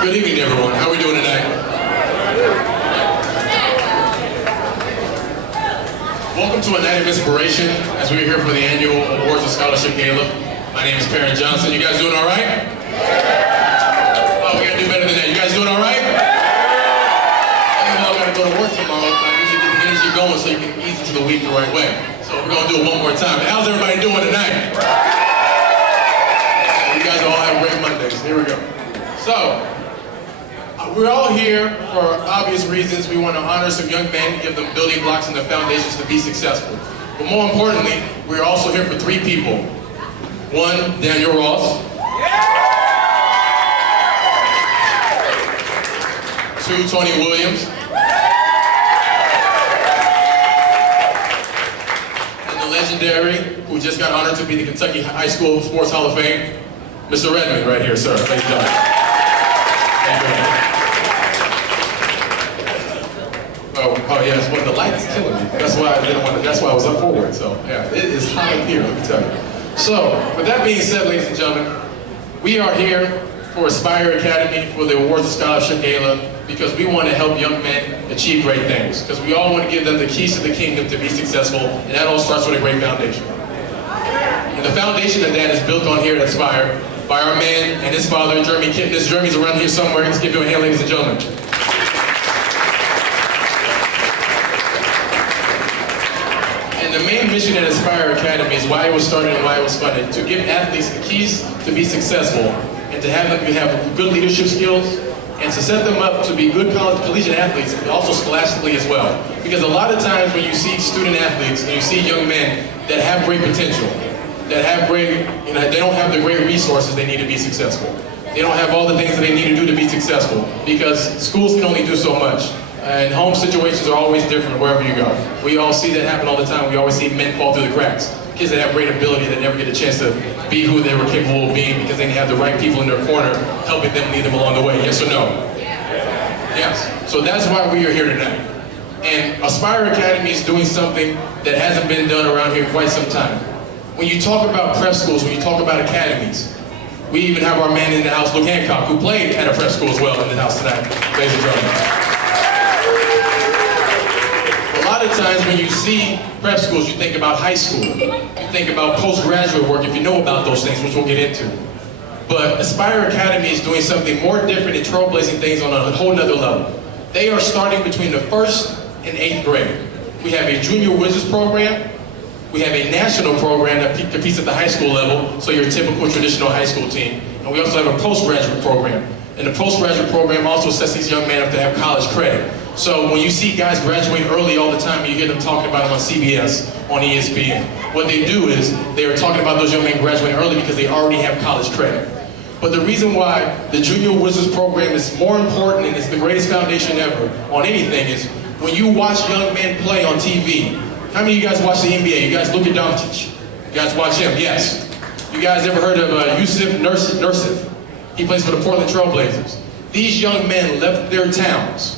Good evening, everyone. How are we doing tonight? Welcome to a night of inspiration as we're here for the annual Awards and Scholarship Gala. My name is Perrin Johnson. You guys doing all right? Oh, we gotta do better than that. You guys doing all right? You all gotta go to work tomorrow. I need you to get the energy going so you can ease into the week the right way. So we're gonna do it one more time. How's everybody doing tonight? You guys all have great Mondays. Here we go. So, we're all here for obvious reasons. We want to honor some young men, give them building blocks and the foundations to be successful. But more importantly, we're also here for three people. One, Daniel Ross. Two, Tony Williams. And the legendary, who just got honored to be the Kentucky High School Sports Hall of Fame, Mr. Redmond, right here, sir. Ladies and gentlemen. Thank you. Oh yes, well the light is killing me. That's why I didn't want to. That's why I was up forward. So yeah, it is hot up here. Let me tell you. So with that being said, ladies and gentlemen, we are here for Aspire Academy for the Awards and Scholarship Gala because we want to help young men achieve great things. Because we all want to give them the keys to the kingdom to be successful, and that all starts with a great foundation. And the foundation of that is built on here at Aspire by our man and his father, Jeremy Kipnis. Jeremy's around here somewhere. Let's give him a hand, ladies and gentlemen. And the main mission at Aspire Academy is why it was started and why it was funded, to give athletes the keys to be successful and to have them have good leadership skills and to set them up to be good collegiate athletes, but also scholastically as well. Because a lot of times when you see student athletes and you see young men that have great potential, that have great, they don't have the great resources they need to be successful. They don't have all the things that they need to do to be successful because schools can only do so much. And home situations are always different wherever you go. We all see that happen all the time. We always see men fall through the cracks. Kids that have great ability that never get a chance to be who they were capable of being because they didn't have the right people in their corner helping them lead them along the way. Yes or no? Yes. So that's why we are here tonight. And Aspire Academy is doing something that hasn't been done around here in quite some time. When you talk about prep schools, when you talk about academies, we even have our man in the house, Luke Hancock, who played at a prep school as well in the house tonight, ladies and gentlemen. A lot of times when you see prep schools, you think about high school. You think about postgraduate work, if you know about those things, which we'll get into. But Aspire Academy is doing something more different and trailblazing things on a whole nother level. They are starting between the 1st and 8th grade. We have a Junior Wizards program. We have a national program that competes at the high school level, so your typical traditional high school team. And we also have a postgraduate program. And the postgraduate program also sets these young men up to have college credit. So when you see guys graduate early all the time, you hear them talking about it on CBS, on ESPN. What they do is they are talking about those young men graduating early because they already have college credit. But the reason why the Junior Wizards program is more important and it's the greatest foundation ever on anything is when you watch young men play on TV. How many of you guys watch the NBA? You guys look at Doncic. You guys watch him? Yes. You guys ever heard of Yusuf Nurkic? He plays for the Portland Trail Blazers. These young men left their towns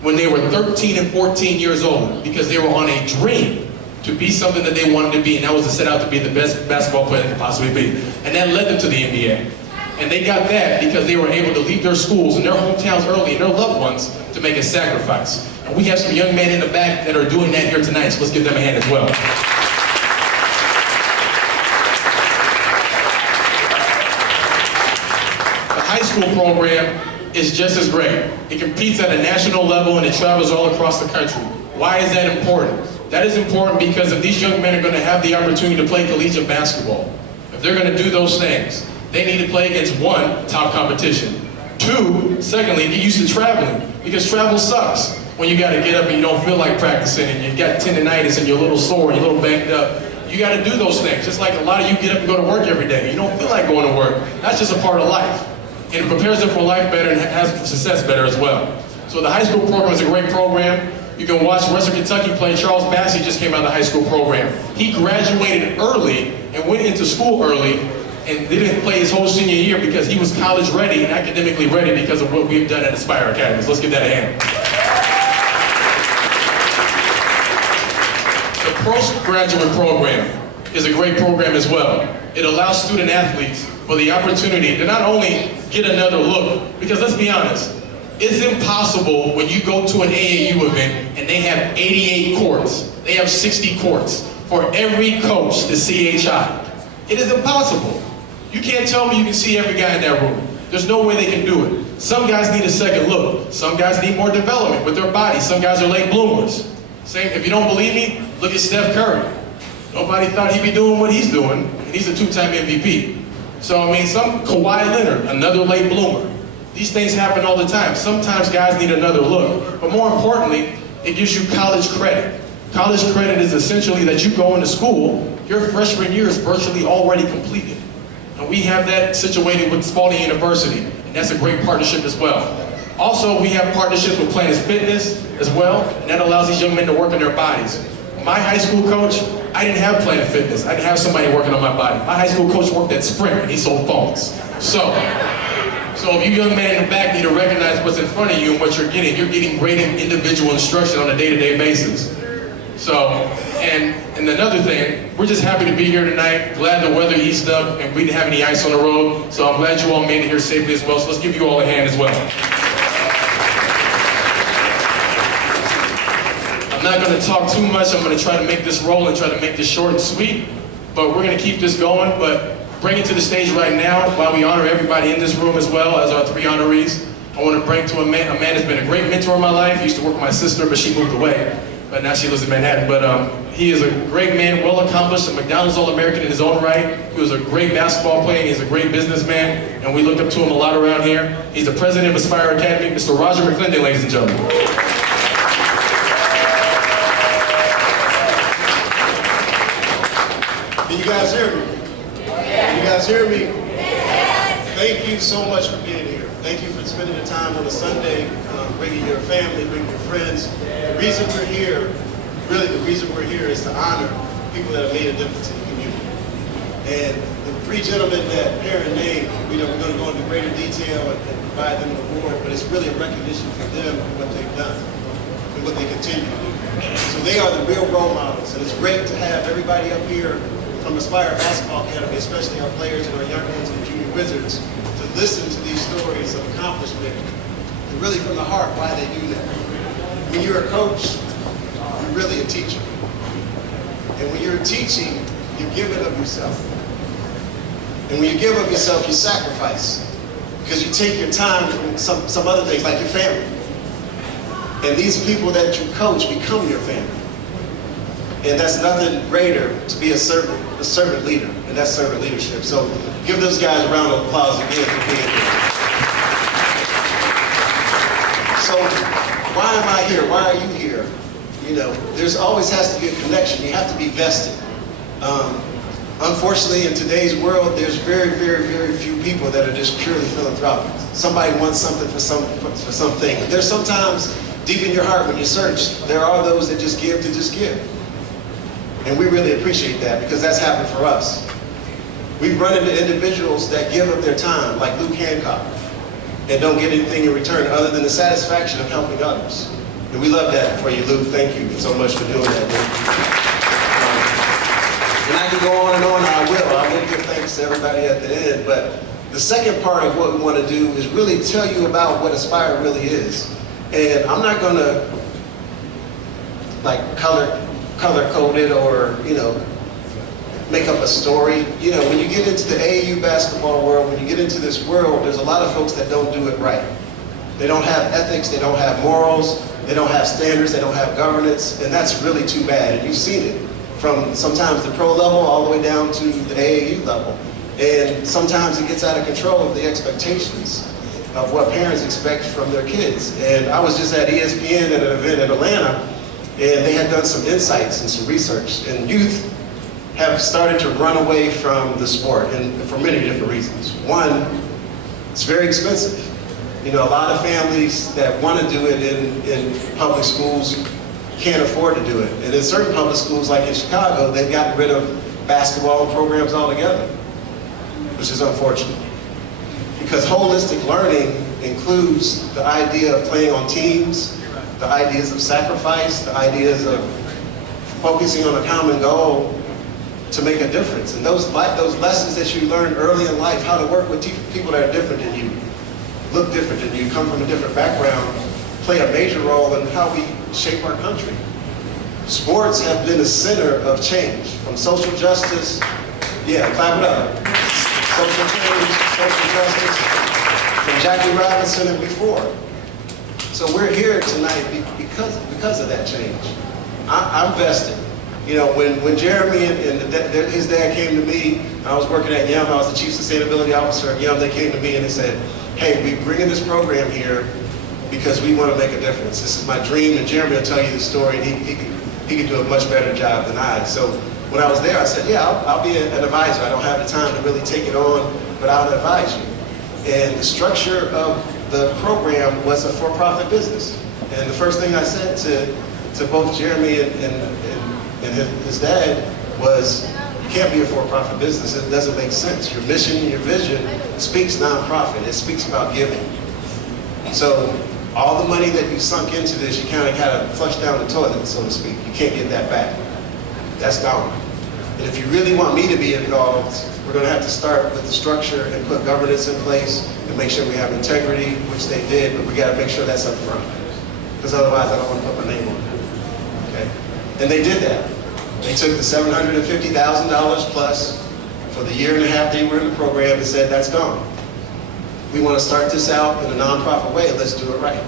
when they were 13 and 14 years old because they were on a dream to be something that they wanted to be, and that was to set out to be the best basketball player they could possibly be. And that led them to the NBA. And they got that because they were able to leave their schools and their hometowns early and their loved ones to make a sacrifice. And we have some young men in the back that are doing that here tonight, so let's give them a hand as well. The high school program is just as great. It competes at a national level and it travels all across the country. Why is that important? That is important because if these young men are going to have the opportunity to play collegiate basketball, if they're going to do those things, they need to play against one, top competition. Two, secondly, get used to traveling because travel sucks. When you got to get up and you don't feel like practicing and you got tendinitis and you're a little sore, you're a little banged up, you got to do those things. Just like a lot of you get up and go to work every day. You don't feel like going to work. That's just a part of life. And it prepares them for life better and has success better as well. So the high school program is a great program. You can watch Western Kentucky play. Charles Bassey just came out of the high school program. He graduated early and went into school early and didn't play his whole senior year because he was college ready and academically ready because of what we've done at Aspire Academy. So let's give that a hand. The postgraduate program is a great program as well. It allows student athletes for the opportunity to not only get another look. Because let's be honest, it's impossible when you go to an AAU event and they have 88 courts, they have 60 courts for every coach to see HI. It is impossible. You can't tell me you can see every guy in that room. There's no way they can do it. Some guys need a second look. Some guys need more development with their body. Some guys are late bloomers. Same, if you don't believe me, look at Steph Curry. Nobody thought he'd be doing what he's doing, and he's a two-time MVP. So, I mean, Kawhi Leonard, another late bloomer. These things happen all the time. Sometimes guys need another look. But more importantly, it gives you college credit. College credit is essentially that you go into school, your freshman year is virtually already completed. And we have that situated with Spalding University, and that's a great partnership as well. Also, we have partnerships with Planet Fitness as well, and that allows these young men to work on their bodies. My high school coach, I didn't have Planet Fitness. I didn't have somebody working on my body. My high school coach worked at Sprint, and he sold phones. So if you young men in the back need to recognize what's in front of you and what you're getting great individual instruction on a day-to-day basis. So, and another thing, we're just happy to be here tonight. Glad the weather eased up and we didn't have any ice on the road. So I'm glad you all made it here safely as well. So let's give you all a hand as well. I'm not going to talk too much. I'm going to try to make this roll and try to make this short and sweet. But we're going to keep this going. But bring it to the stage right now while we honor everybody in this room as well as our three honorees. I want to bring to a man that's been a great mentor in my life. He used to work with my sister, but she moved away. But now she lives in Manhattan. But he is a great man, well accomplished, a McDonald's All-American in his own right. He was a great basketball player. He's a great businessman, and we looked up to him a lot around here. He's the president of Aspire Academy, Mr. Roger McClendon, ladies and gentlemen. Can you guys hear me? Can you guys hear me? Thank you so much for being here. Thank you for spending the time on a Sunday, bringing your family, bringing your friends. The reason we're here, really the reason we're here is to honor people that have made a difference in the community. And the three gentlemen that Perrin named, we're going to go into greater detail and provide them an award, but it's really a recognition for them and what they've done and what they continue to do. So they are the real role models, and it's great to have everybody up here from Aspire Basketball Academy, especially our players and our young ones and junior wizards, to listen to these stories of accomplishment and really from the heart why they do that. When you're a coach, you're really a teacher. And when you're teaching, you give it of yourself. And when you give of yourself, you sacrifice. Because you take your time from some other things, like your family. And these people that you coach become your family. And that's nothing greater to be a servant leader, and that's servant leadership. So give those guys a round of applause again for being here. So why am I here? Why are you here? You know, there's always has to be a connection. You have to be vested. Unfortunately, in today's world, there's very, very, very few people that are just purely philanthropic. Somebody wants something for something. There's sometimes deep in your heart when you search, there are those that just give to just give. And we really appreciate that because that's happened for us. We've run into individuals that give up their time, like Luke Hancock, and don't get anything in return other than the satisfaction of helping others. And we love that for you, Luke. Thank you so much for doing that, Luke. And I can go on and on, I will give thanks to everybody at the end. But the second part of what we want to do is really tell you about what Aspire really is. And I'm not going to like color code it or, you know, make up a story. You know, when you get into the AAU basketball world, when you get into this world, there's a lot of folks that don't do it right. They don't have ethics, they don't have morals, they don't have standards, they don't have governance, and that's really too bad. And you've seen it from sometimes the pro level all the way down to the AAU level. And sometimes it gets out of control of the expectations of what parents expect from their kids. And I was just at ESPN at an event in Atlanta, and they had done some insights and some research, and youth have started to run away from the sport, and for many different reasons. One, it's very expensive. You know, a lot of families that want to do it in public schools can't afford to do it. And in certain public schools, like in Chicago, they've gotten rid of basketball programs altogether, which is unfortunate. Because holistic learning includes the idea of playing on teams, the ideas of sacrifice, the ideas of focusing on a common goal to make a difference. And those lessons that you learn early in life, how to work with people that are different than you, look different than you, come from a different background, play a major role in how we shape our country. Sports have been the center of change, from social justice, yeah, clap it up. Social change, social justice, from Jackie Robinson and before. So we're here tonight because of that change. I'm vested. You know, when Jeremy and his dad came to me, I was working at Yum, I was the Chief Sustainability Officer at Yum, they came to me and they said, hey, we're bringing this program here because we want to make a difference. This is my dream, and Jeremy will tell you the story, and he can do a much better job than I. So when I was there, I said, yeah, I'll be an advisor. I don't have the time to really take it on, but I'll advise you. And the structure of the program was a for-profit business. And the first thing I said to both Jeremy and his dad was, you can't be a for-profit business. It doesn't make sense. Your mission and your vision speaks nonprofit. It speaks about giving. So all the money that you sunk into this, you kind of flushed down the toilet, so to speak. You can't get that back. That's gone. And if you really want me to be involved, we're going to have to start with the structure and put governance in place and make sure we have integrity, which they did, but we got to make sure that's up front. Because otherwise I don't want to put my name on it. Okay? And they did that. They took the $750,000 plus for the year and a half they were in the program and said, that's gone. We want to start this out in a nonprofit way, let's do it right.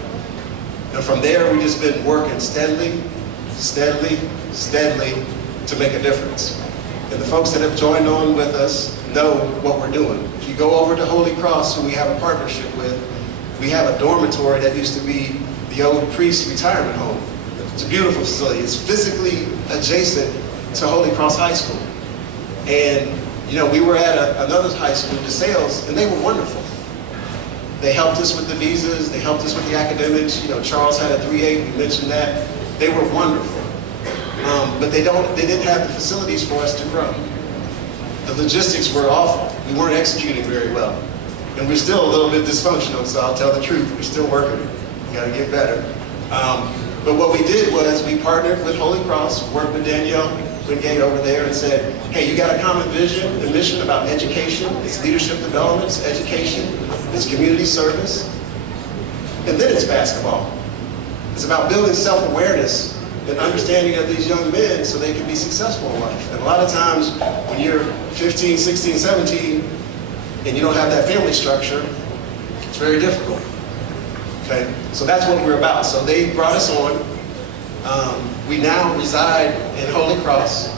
And from there, we've just been working steadily to make a difference. And the folks that have joined on with us know what we're doing. If you go over to Holy Cross, who we have a partnership with, we have a dormitory that used to be the old priest retirement home. It's a beautiful facility. It's physically adjacent to Holy Cross High School. And you know, we were at another high school, DeSales, and they were wonderful. They helped us with the visas, they helped us with the academics. You know, Charles had a 3.8, we mentioned that. They were wonderful. But they didn't have the facilities for us to grow. The logistics were awful. We weren't executing very well. And we're still a little bit dysfunctional, so I'll tell the truth. We're still working. We gotta get better. But what we did was we partnered with Holy Cross, worked with Danielle Wingate over there and said, hey, you got a common vision and mission about education, it's leadership development, it's education, it's community service, and then it's basketball. It's about building self-awareness and understanding of these young men so they can be successful in life. And a lot of times when you're 15, 16, 17, and you don't have that family structure, it's very difficult. Okay? So that's what we're about. So they brought us on. We now reside in Holy Cross.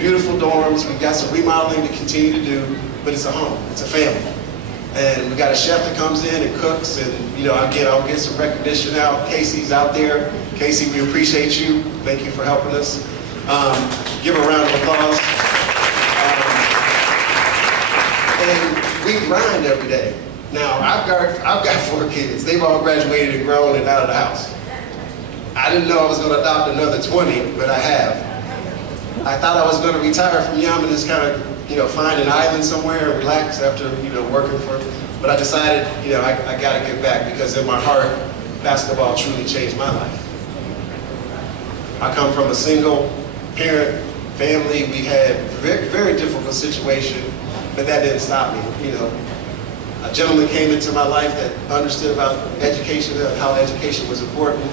Beautiful dorms. We've got some remodeling to continue to do, but it's a home. It's a family. And we got a chef that comes in and cooks, and you know, I'll get some recognition out. Casey's out there. Casey, we appreciate you. Thank you for helping us. Give her a round of applause. And we grind every day. Now, I've got 4 kids. They've all graduated and grown and out of the house. I didn't know I was going to adopt another 20, but I have. I thought I was going to retire from Yum and just kind of, you know, find an island somewhere and relax after, you know, working for, but I decided, you know, I got to get back because in my heart, basketball truly changed my life. I come from a single parent family. We had a very, very difficult situation, but that didn't stop me, you know. A gentleman came into my life that understood about education and how education was important,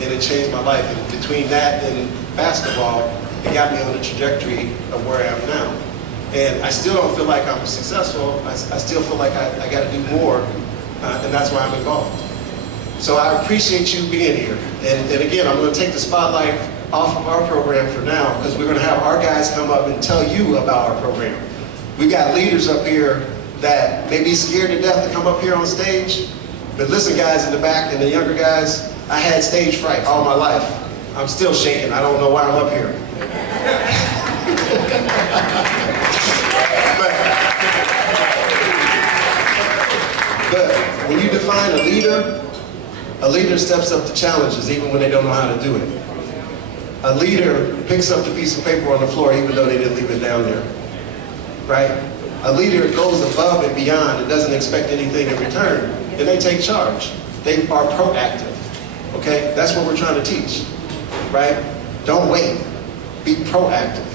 and it changed my life. And between that and basketball, it got me on the trajectory of where I am now. And I still don't feel like I'm successful. I still feel like I got to do more, and that's why I'm involved. So I appreciate you being here. And again, I'm going to take the spotlight off of our program for now, because we're going to have our guys come up and tell you about our program. We've got leaders up here that may be scared to death to come up here on stage. But listen, guys in the back and the younger guys, I had stage fright all my life. I'm still shaking. I don't know why I'm up here. But when you define a leader steps up to challenges even when they don't know how to do it. A leader picks up the piece of paper on the floor even though they didn't leave it down there, right? A leader goes above and beyond and doesn't expect anything in return, and they take charge. They are proactive, okay? That's what we're trying to teach, right? Don't wait, be proactive.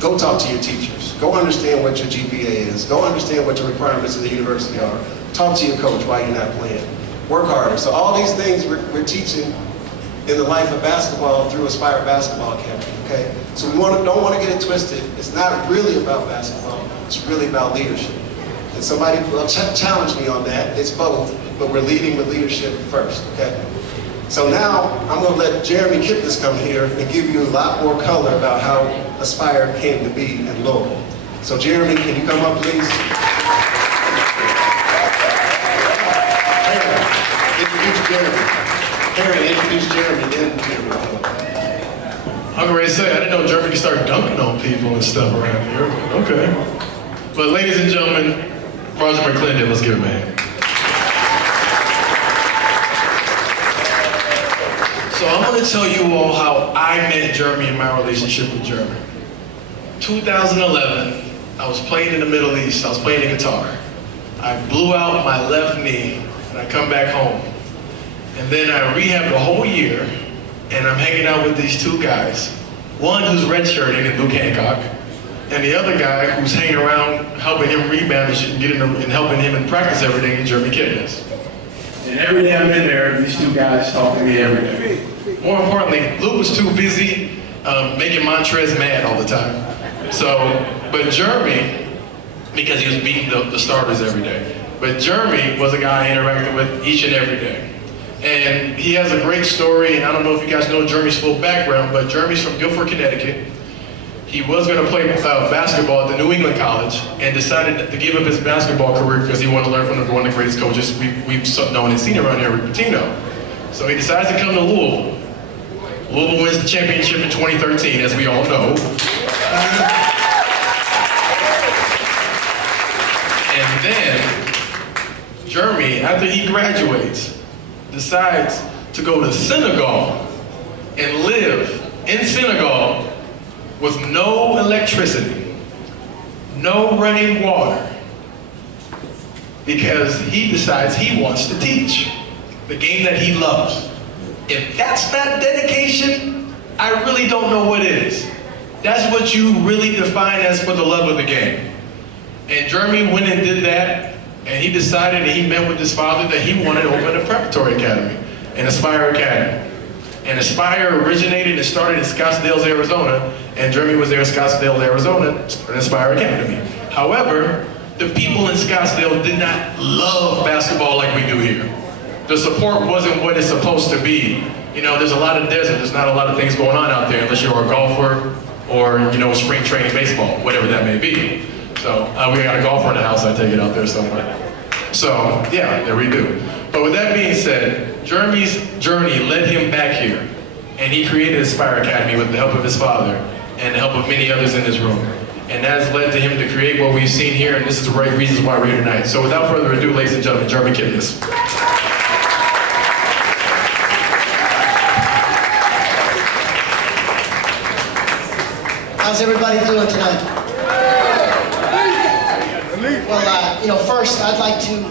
Go talk to your teachers. Go understand what your GPA is. Go understand what your requirements of the university are. Talk to your coach while you're not playing. Work harder. So all these things we're teaching in the life of basketball through Aspire Basketball Academy, okay? So we don't want to get it twisted. It's not really about basketball. It's really about leadership. And somebody will challenge me on that. It's both, but we're leading with leadership first, okay? So now I'm going to let Jeremy Kipnis come here and give you a lot more color about how Aspire came to be in Louisville. So Jeremy, can you come up, please? Introduce Jeremy. Harry, introduce Jeremy, then Jeremy. I'm ready to say, I didn't know Jeremy could start dunking on people and stuff around here. Okay. But ladies and gentlemen, Roger McClendon, let's give him a hand. So I'm going to tell you all how I met Jeremy and my relationship with Jeremy. 2011, I was playing in the Middle East. I was playing the guitar. I blew out my left knee, and I come back home. And then I rehabbed a whole year, and I'm hanging out with these two guys. One who's redshirting in Luke Hancock, and the other guy who's hanging around helping him rebound and helping him in practice every day in Jeremy Kipnis. And every day I'm in there, these two guys talk to me every day. More importantly, Luke was too busy making Montrez mad all the time. But Jeremy, because he was beating the starters every day, but Jeremy was a guy I interacted with each and every day. And he has a great story, and I don't know if you guys know Jeremy's full background, but Jeremy's from Guilford, Connecticut. He was going to play basketball at the New England College and decided to give up his basketball career because he wanted to learn from one of the greatest coaches we've known and seen around here, Rick Pitino. So he decides to come to Louisville. Louisville wins the championship in 2013, as we all know. And then, Jeremy, after he graduates, decides to go to Senegal and live in Senegal with no electricity, no running water, because he decides he wants to teach the game that he loves. If that's not dedication, I really don't know what is. That's what you really define as for the love of the game. And Jeremy went and did that, and he decided, and he met with his father, that he wanted to open a preparatory academy, an Aspire Academy. And Aspire originated and started in Scottsdale, Arizona, and Jeremy was there in Scottsdale, Arizona, an Aspire Academy. However, the people in Scottsdale did not love basketball like we do here. The support wasn't what it's supposed to be. You know, there's a lot of desert, there's not a lot of things going on out there unless you're a golfer or, you know, spring training baseball, whatever that may be. So we got a golfer in the house, I take it out there somewhere. So yeah, there we do. But with that being said, Jeremy's journey led him back here, and he created Aspire Academy with the help of his father and the help of many others in this room. And that has led to him to create what we've seen here, and this is the right reasons why we're here tonight. So without further ado, ladies and gentlemen, Jeremy Kipnis. How's everybody doing tonight? Well, first I'd like to,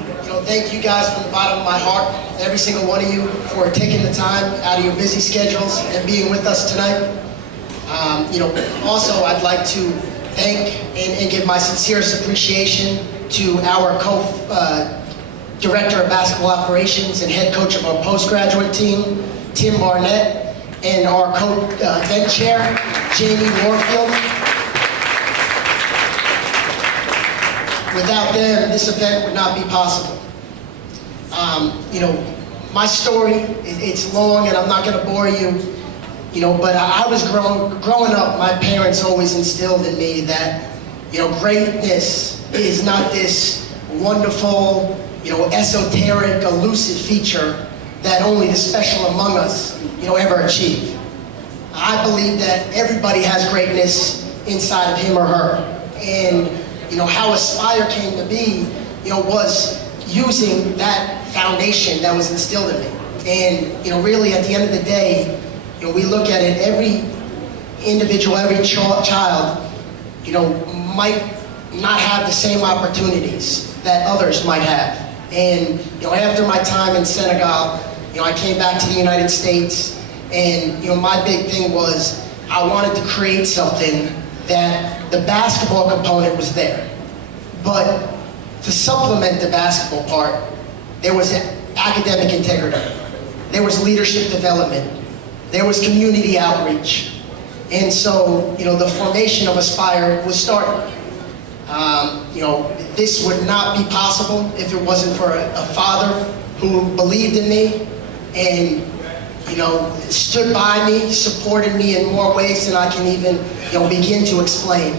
thank you guys from the bottom of my heart, every single one of you, for taking the time out of your busy schedules and being with us tonight. Also I'd like to thank and give my sincerest appreciation to our Director of Basketball Operations and head coach of our postgraduate team, Tim Barnett, and our event chair, Jamie Warfield. Without them, this event would not be possible. My story, it's long and I'm not gonna bore you, but I was growing up, my parents always instilled in me that, greatness is not this wonderful, esoteric, elusive feature that only the special among us, ever achieve. I believe that everybody has greatness inside of him or her. And, how Aspire came to be, was using that foundation that was instilled in me. And, really at the end of the day, we look at it, every individual, every child, might not have the same opportunities that others might have. And, after my time in Senegal, I came back to the United States, and, my big thing was I wanted to create something that the basketball component was there. But to supplement the basketball part, there was academic integrity. There was leadership development. There was community outreach. And so, the formation of Aspire was started. This would not be possible if it wasn't for a father who believed in me and, stood by me, supported me in more ways than I can even, begin to explain.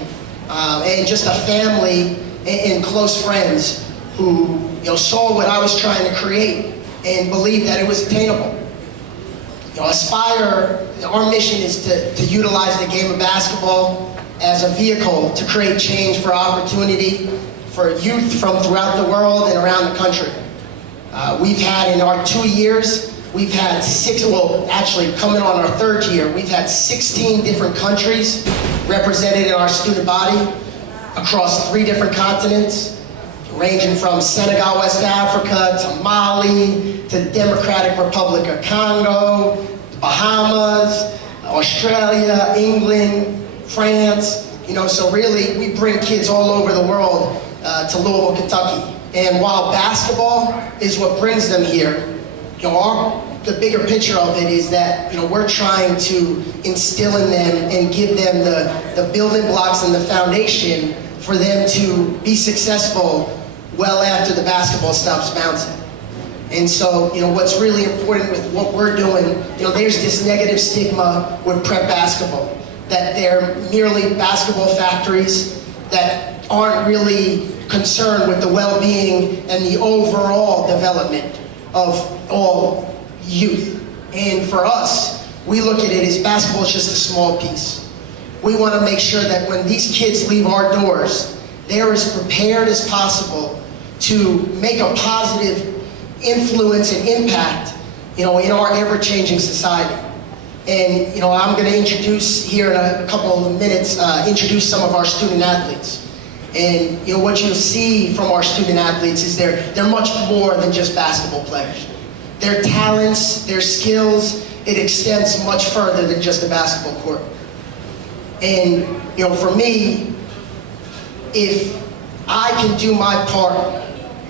And just a family and close friends who, saw what I was trying to create and believed that it was attainable. Aspire, our mission is to utilize the game of basketball as a vehicle to create change for opportunity for youth from throughout the world and around the country. We've had, in our 2 years, we've had coming on our 3rd year, we've had 16 different countries represented in our student body across 3 different continents, ranging from Senegal, West Africa, to Mali, to the Democratic Republic of Congo, the Bahamas, Australia, England, France. So really, we bring kids all over the world to Louisville, Kentucky. And while basketball is what brings them here, the bigger picture of it is that we're trying to instill in them and give them the building blocks and the foundation for them to be successful well after the basketball stops bouncing. And so, what's really important with what we're doing, there's this negative stigma with prep basketball, that they're merely basketball factories that aren't really concerned with the well-being and the overall development of all youth. And for us, we look at it as basketball is just a small piece. We want to make sure that when these kids leave our doors, they're as prepared as possible to make a positive influence and impact, in our ever-changing society. And, I'm going to introduce here in a couple of minutes, introduce some of our student athletes. And, what you'll see from our student athletes is they're much more than just basketball players. Their talents, their skills, it extends much further than just a basketball court. And, for me, if I can do my part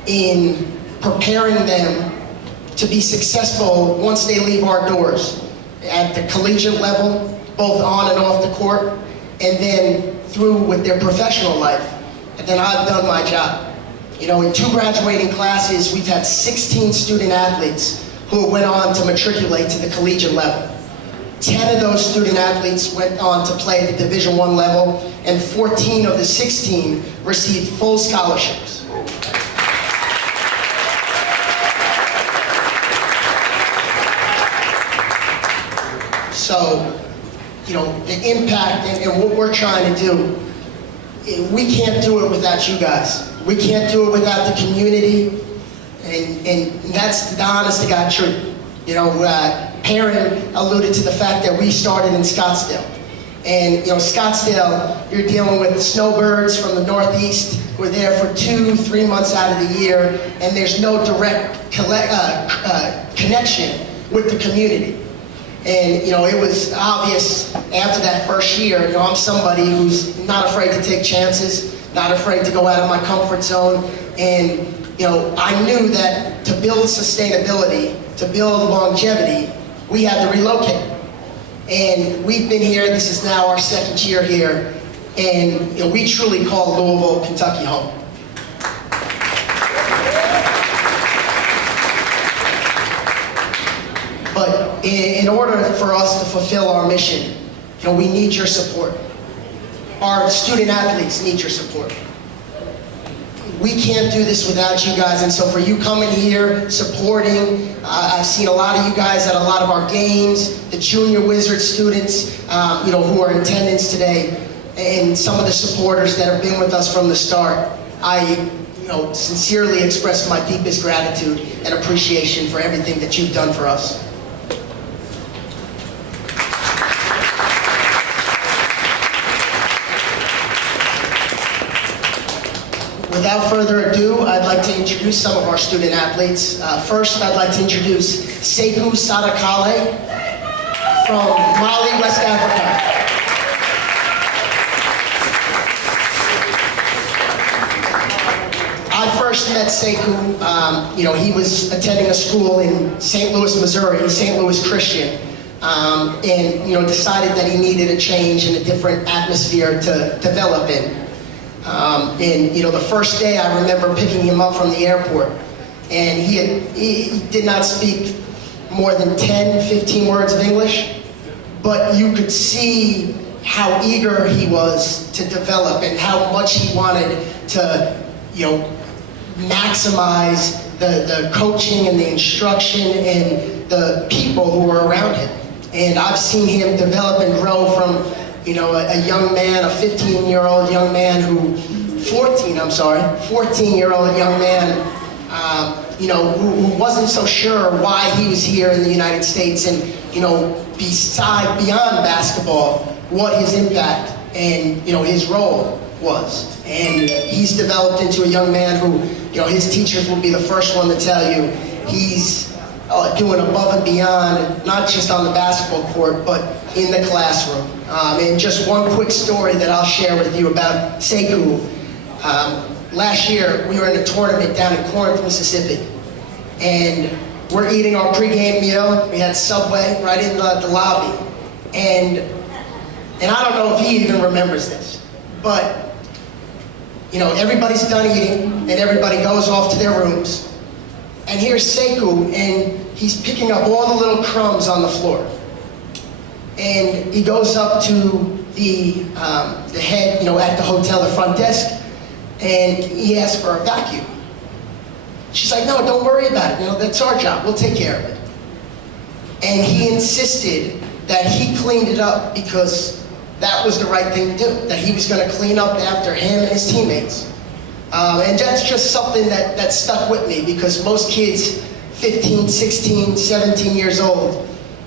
in preparing them to be successful once they leave our doors at the collegiate level, both on and off the court, and then through with their professional life, and then I've done my job. In 2 graduating classes, we've had 16 student athletes who went on to matriculate to the collegiate level. 10 of those student athletes went on to play at the Division I level, and 14 of the 16 received full scholarships. So, the impact and what we're trying to do, we can't do it without you guys. We can't do it without the community, and that's the honest to God truth. Perrin alluded to the fact that we started in Scottsdale. And, Scottsdale, you're dealing with snowbirds from the Northeast who are there for 2-3 months out of the year, and there's no direct connection with the community. And, it was obvious after that first year, I'm somebody who's not afraid to take chances, not afraid to go out of my comfort zone. And, I knew that to build sustainability, to build longevity, we had to relocate. And we've been here, this is now our 2nd year here, and we truly call Louisville, Kentucky home. But in order for us to fulfill our mission, we need your support. Our student athletes need your support. We can't do this without you guys, and so for you coming here, supporting, I've seen a lot of you guys at a lot of our games, the Junior Wizard students, who are in attendance today, and some of the supporters that have been with us from the start. I sincerely express my deepest gratitude and appreciation for everything that you've done for us. Without further ado, I'd like to introduce some of our student athletes. First, I'd like to introduce Sekou Sadakale from Mali, West Africa. I first met Sekou, he was attending a school in St. Louis, Missouri, St. Louis Christian, and decided that he needed a change and a different atmosphere to develop in. The first day I remember picking him up from the airport, and he did not speak more than 10, 15 words of English, but you could see how eager he was to develop and how much he wanted to, maximize the coaching and the instruction and the people who were around him. And I've seen him develop and grow from, a young man, a 14-year-old young man who wasn't so sure why he was here in the United States, and beyond basketball, what his impact and his role was. And he's developed into a young man who, his teachers will be the first one to tell you he's doing above and beyond, not just on the basketball court, but in the classroom. And just one quick story that I'll share with you about Sekou. Last year, we were in a tournament down in Corinth, Mississippi, and we're eating our pregame meal. We had Subway right in the lobby, and I don't know if he even remembers this, but everybody's done eating, and everybody goes off to their rooms, and here's Sekou, and he's picking up all the little crumbs on the floor, and he goes up to the head, at the hotel, the front desk, and he asks for a vacuum. She's like, no, don't worry about it. That's our job. We'll take care of it. And he insisted that he cleaned it up because that was the right thing to do, that he was going to clean up after him and his teammates. And that's just something that stuck with me, because most kids, 15, 16, 17 years old,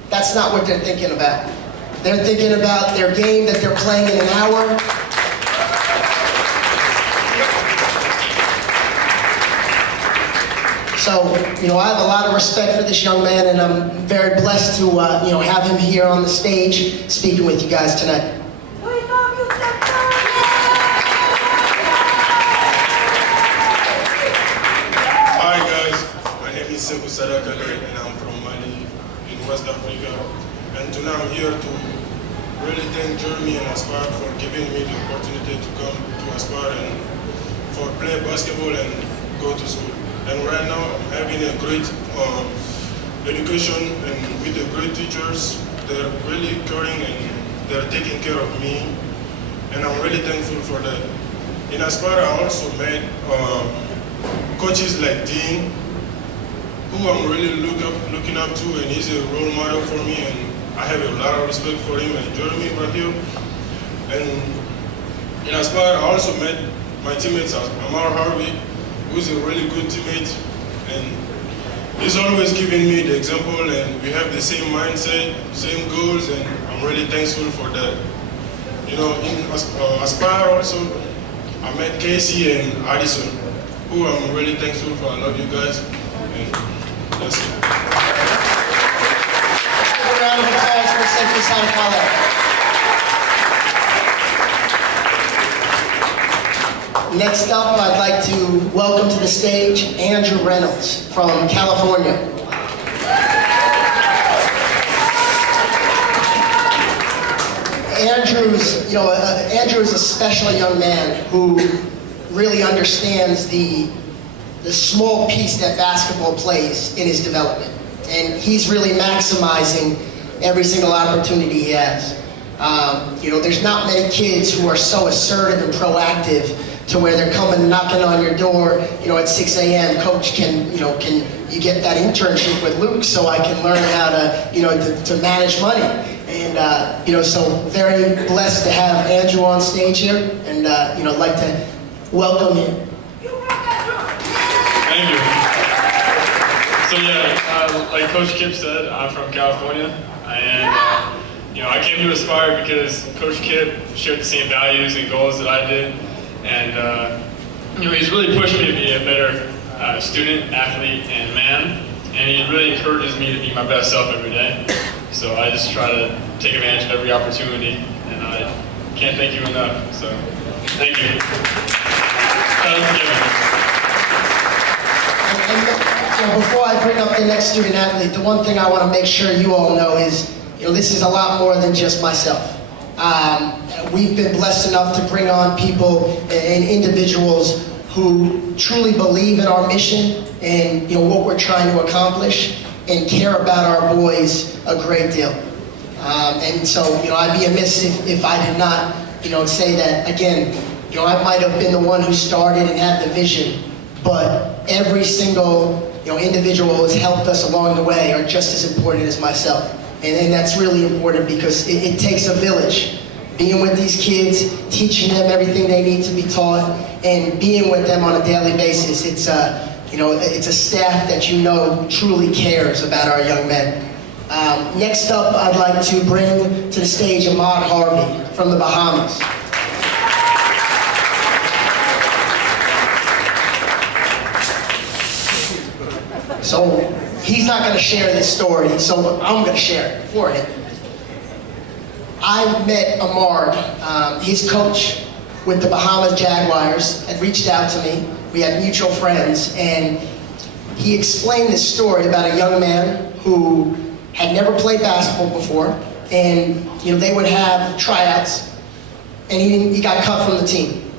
that's not what they're thinking about. They're thinking about their game that they're playing in an hour. So, I have a lot of respect for this young man, and I'm very blessed to, have him here on the stage speaking with you guys tonight. Hi guys, my name is Sekou Sadakale, and I'm from Mali in West Africa. And tonight I'm here to really thank Jeremy and Aspire for giving me the opportunity to come to Aspire and for play basketball and go to school. And right now I'm having a great education and with the great teachers. They're really caring and they're taking care of me, and I'm really thankful for that. In Aspire I also met coaches like Dean, who I'm really looking up to, and he's a role model for me, and I have a lot of respect for him, and Jeremy right here. And in Aspire I also met my teammates, Amar Harvey, who's a really good teammate, and he's always giving me the example, and we have the same mindset, same goals, and I'm really thankful for that. In Aspire also, I met Casey and Addison, who I'm really thankful for. I love you guys, and that's it. A round of applause for Sekou Sadakale. Next up, I'd like to welcome to the stage Andrew Reynolds from California. Andrew is a special young man who really understands the small piece that basketball plays in his development. And he's really maximizing every single opportunity he has. There's not many kids who are so assertive and proactive to where they're coming knocking on your door, at 6 a.m. Coach, can you get that internship with Luke so I can learn how to manage money? And so very blessed to have Andrew on stage here, and I'd like to welcome him. Thank you. So yeah, like Coach Kip said, I'm from California, and I came to Aspire because Coach Kip shared the same values and goals that I did. And he's really pushed me to be a better student, athlete, and man. And he really encourages me to be my best self every day. So I just try to take advantage of every opportunity, and I can't thank you enough. So thank you. Now, before I bring up the next student athlete, the one thing I want to make sure you all know is, this is a lot more than just myself. We've been blessed enough to bring on people and individuals who truly believe in our mission and what we're trying to accomplish and care about our boys a great deal. And so, I'd be amiss if I did not, say that again. I might have been the one who started and had the vision, but every single individual who has helped us along the way are just as important as myself. And that's really important because it takes a village. Being with these kids, teaching them everything they need to be taught, and being with them on a daily basis. It's a staff that truly cares about our young men. Next up, I'd like to bring to the stage Ahmad Harvey from the Bahamas. So he's not going to share this story, so I'm going to share it for him. I met Ahmad, his coach with the Bahamas Jaguars, had reached out to me. We had mutual friends, and he explained this story about a young man who had never played basketball before, and they would have tryouts, and he got cut from the team.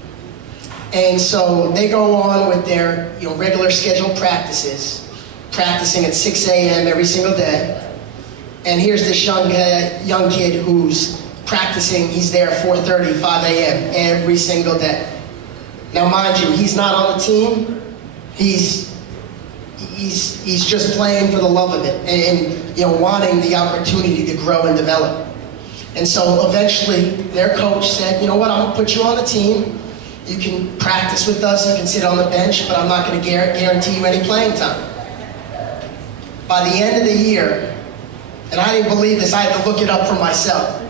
And so they go on with their regular scheduled practices, practicing at 6 a.m. every single day. And here's this young kid who's practicing. He's there at 4:30, 5 a.m. every single day. Now, mind you, he's not on the team. He's just playing for the love of it and wanting the opportunity to grow and develop. And so eventually their coach said, I'm going to put you on the team. You can practice with us, you can sit on the bench, but I'm not going to guarantee you any playing time. By the end of the year, and I didn't believe this, I had to look it up for myself,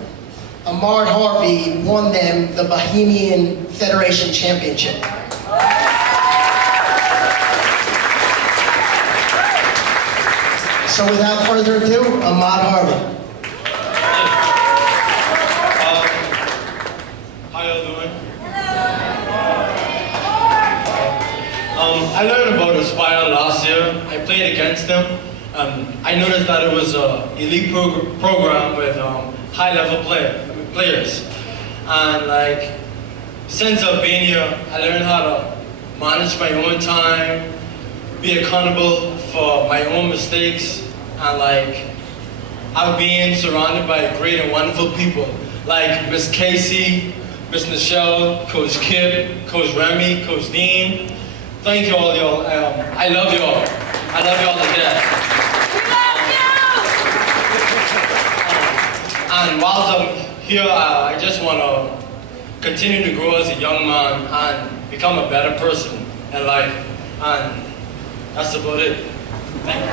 Ahmad Harvey won them the Bahamian Federation Championship. So without further ado, Ahmad Harvey. How y'all doing? I learned about Aspire last year. I played against them. I noticed that it was an elite program with high-level players. And since I've been here, I learned how to manage my own time, be accountable for my own mistakes, and I've been surrounded by great and wonderful people like Miss Casey, Miss Michelle, Coach Kip, Coach Remy, Coach Dean. Thank you all, y'all. I love y'all. I love y'all to death. And whilst I'm here, I just want to continue to grow as a young man and become a better person in life. And that's about it. Thank you.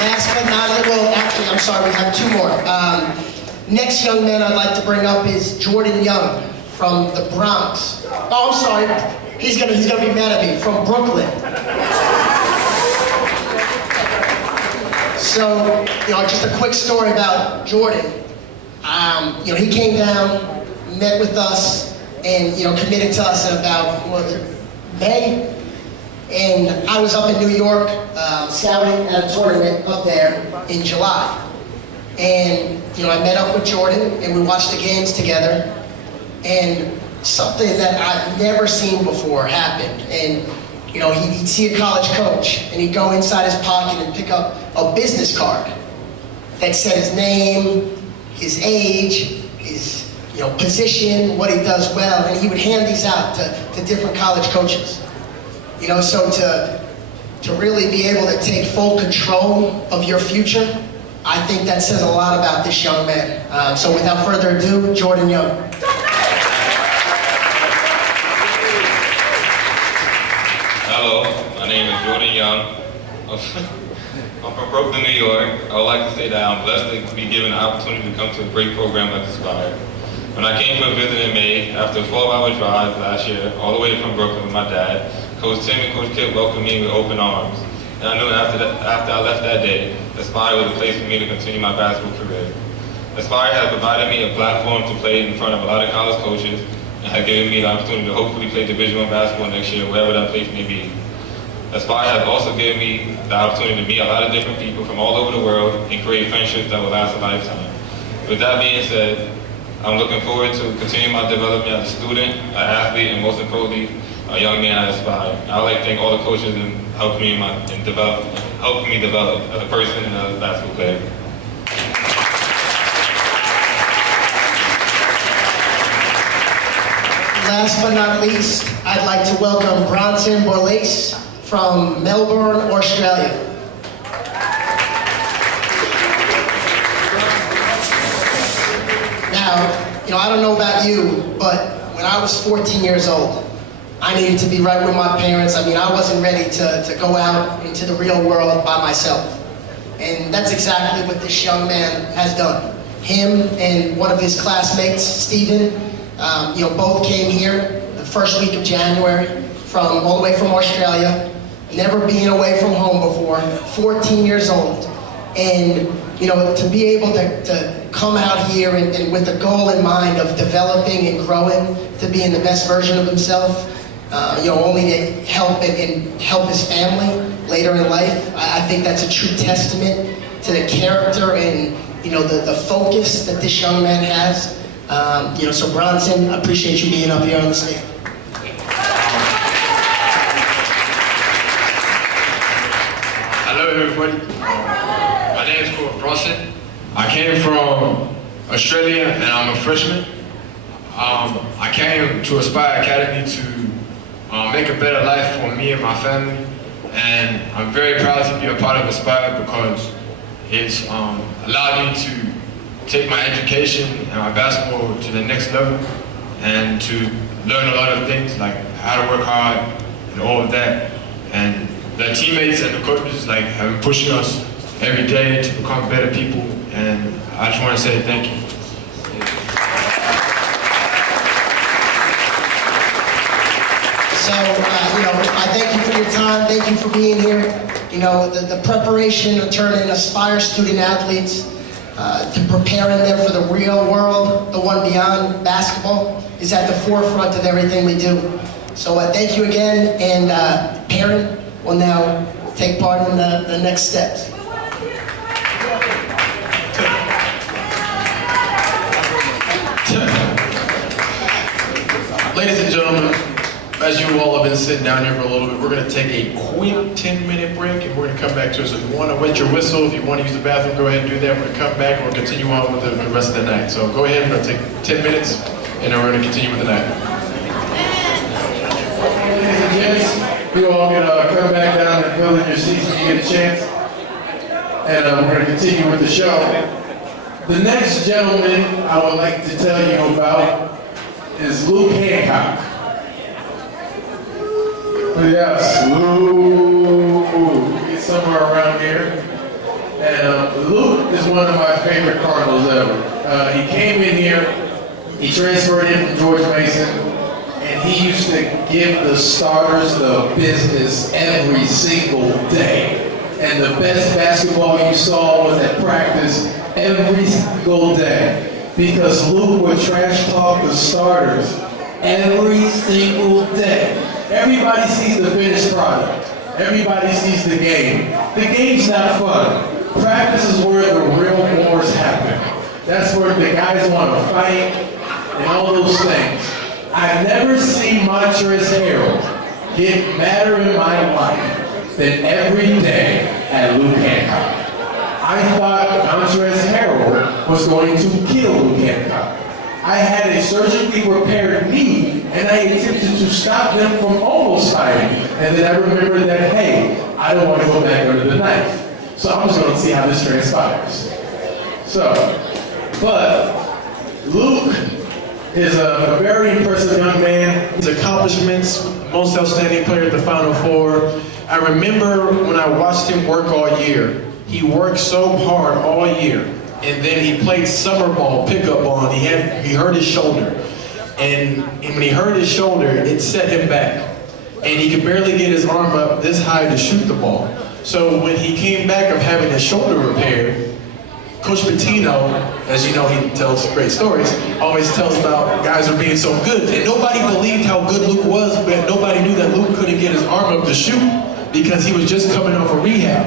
Last but not least, well, actually, I'm sorry, we have two more. Next young man I'd like to bring up is Jordan Young from the Bronx. Oh, I'm sorry. He's gonna be mad at me. From Brooklyn. So, just a quick story about Jordan. He came down, met with us, and committed to us in about May. And I was up in New York scouting at a tournament up there in July. And I met up with Jordan and we watched the games together. And something that I've never seen before happened. And he'd see a college coach and he'd go inside his pocket and pick up a business card that said his name, his age, his position, what he does well, and he would hand these out to different college coaches. So to really be able to take full control of your future, I think that says a lot about this young man. So without further ado, Jordan Young. Hello, my name is Jordan Young. I'm from Brooklyn, New York. I would like to say that I'm blessed to be given the opportunity to come to a great program like Aspire. When I came for a visit in May, after a 12-hour drive last year, all the way from Brooklyn with my dad, Coach Tim and Coach Kip welcomed me with open arms. And I knew after I left that day, Aspire was a place for me to continue my basketball career. Aspire has provided me a platform to play in front of a lot of college coaches and have given me the opportunity to hopefully play Division I basketball next year, wherever that place may be. Aspire has also given me the opportunity to meet a lot of different people from all over the world and create friendships that will last a lifetime. With that being said, I'm looking forward to continuing my development as a student, an athlete, and most importantly, a young man at Aspire. I'd like to thank all the coaches in helping me develop as a person and as a basketball player. Last but not least, I'd like to welcome Bronson Borlase from Melbourne, Australia. Now, I don't know about you, but when I was 14 years old, I needed to be right with my parents. I wasn't ready to go out into the real world by myself. And that's exactly what this young man has done. Him and one of his classmates, Steven, both came here the first week of January all the way from Australia, never being away from home before, 14 years old. And to be able to come out here and with a goal in mind of developing and growing to being the best version of himself, only to help and help his family later in life. I think that's a true testament to the character and the focus that this young man has. So Bronson, I appreciate you being up here on the stage. Hello everybody. My name is called Bronson. I came from Australia and I'm a freshman. I came to Aspire Academy to make a better life for me and my family, and I'm very proud to be a part of Aspire because it's allowed me to take my education and my basketball to the next level and to learn a lot of things like how to work hard and all of that. And the teammates and the coaches have been pushing us every day to become better people, and I just want to say thank you. So, I thank you for your time. Thank you for being here. The preparation of turning Aspire student athletes to preparing them for the real world, the one beyond basketball, is at the forefront of everything we do. So thank you again, and Perrin will now take part in the next steps. Ladies and gentlemen, as you all have been sitting down here for a little bit, we're going to take a quick 10-minute break, and we're going to come back to us. If you want to wet your whistle, if you want to use the bathroom, go ahead and do that. We're going to come back and we'll continue on with the rest of the night. So go ahead and we'll take 10 minutes, and then we're going to continue with the night. Ladies and gents, you all can come back down and fill in your seats when you get a chance. And we're going to continue with the show. The next gentleman I would like to tell you about is Luke Hancock. Yes, Luke. He's somewhere around here. And Luke is one of my favorite Cardinals ever. He came in here, he transferred in from George Mason, and he used to give the starters the business every single day. And the best basketball you saw was at practice every single day. Because Luke would trash talk the starters every single day. Everybody sees the finished product. Everybody sees the game. The game's not fun. Practice is where the real wars happen. That's where the guys want to fight and all those things. I've never seen Montrezl Harrell get madder in my life than every day at Luke Hancock. I thought Montrezl Harrell was going to kill Luke Hancock. I had a surgically repaired knee, and I attempted to stop them from almost fighting. And then I remembered that, hey, I don't want to go back under the knife. So I'm just going to see how this transpires. But Luke is a very impressive young man. His accomplishments, most outstanding player at the Final Four. I remember when I watched him work all year. He worked so hard all year. And then he played summer ball, pickup ball, and he hurt his shoulder. And when he hurt his shoulder, it set him back. And he could barely get his arm up this high to shoot the ball. So when he came back of having his shoulder repaired, Coach Pitino, as you know, he tells great stories, always tells about guys are being so good. And nobody believed how good Luke was, but nobody knew that Luke couldn't get his arm up to shoot because he was just coming off of rehab.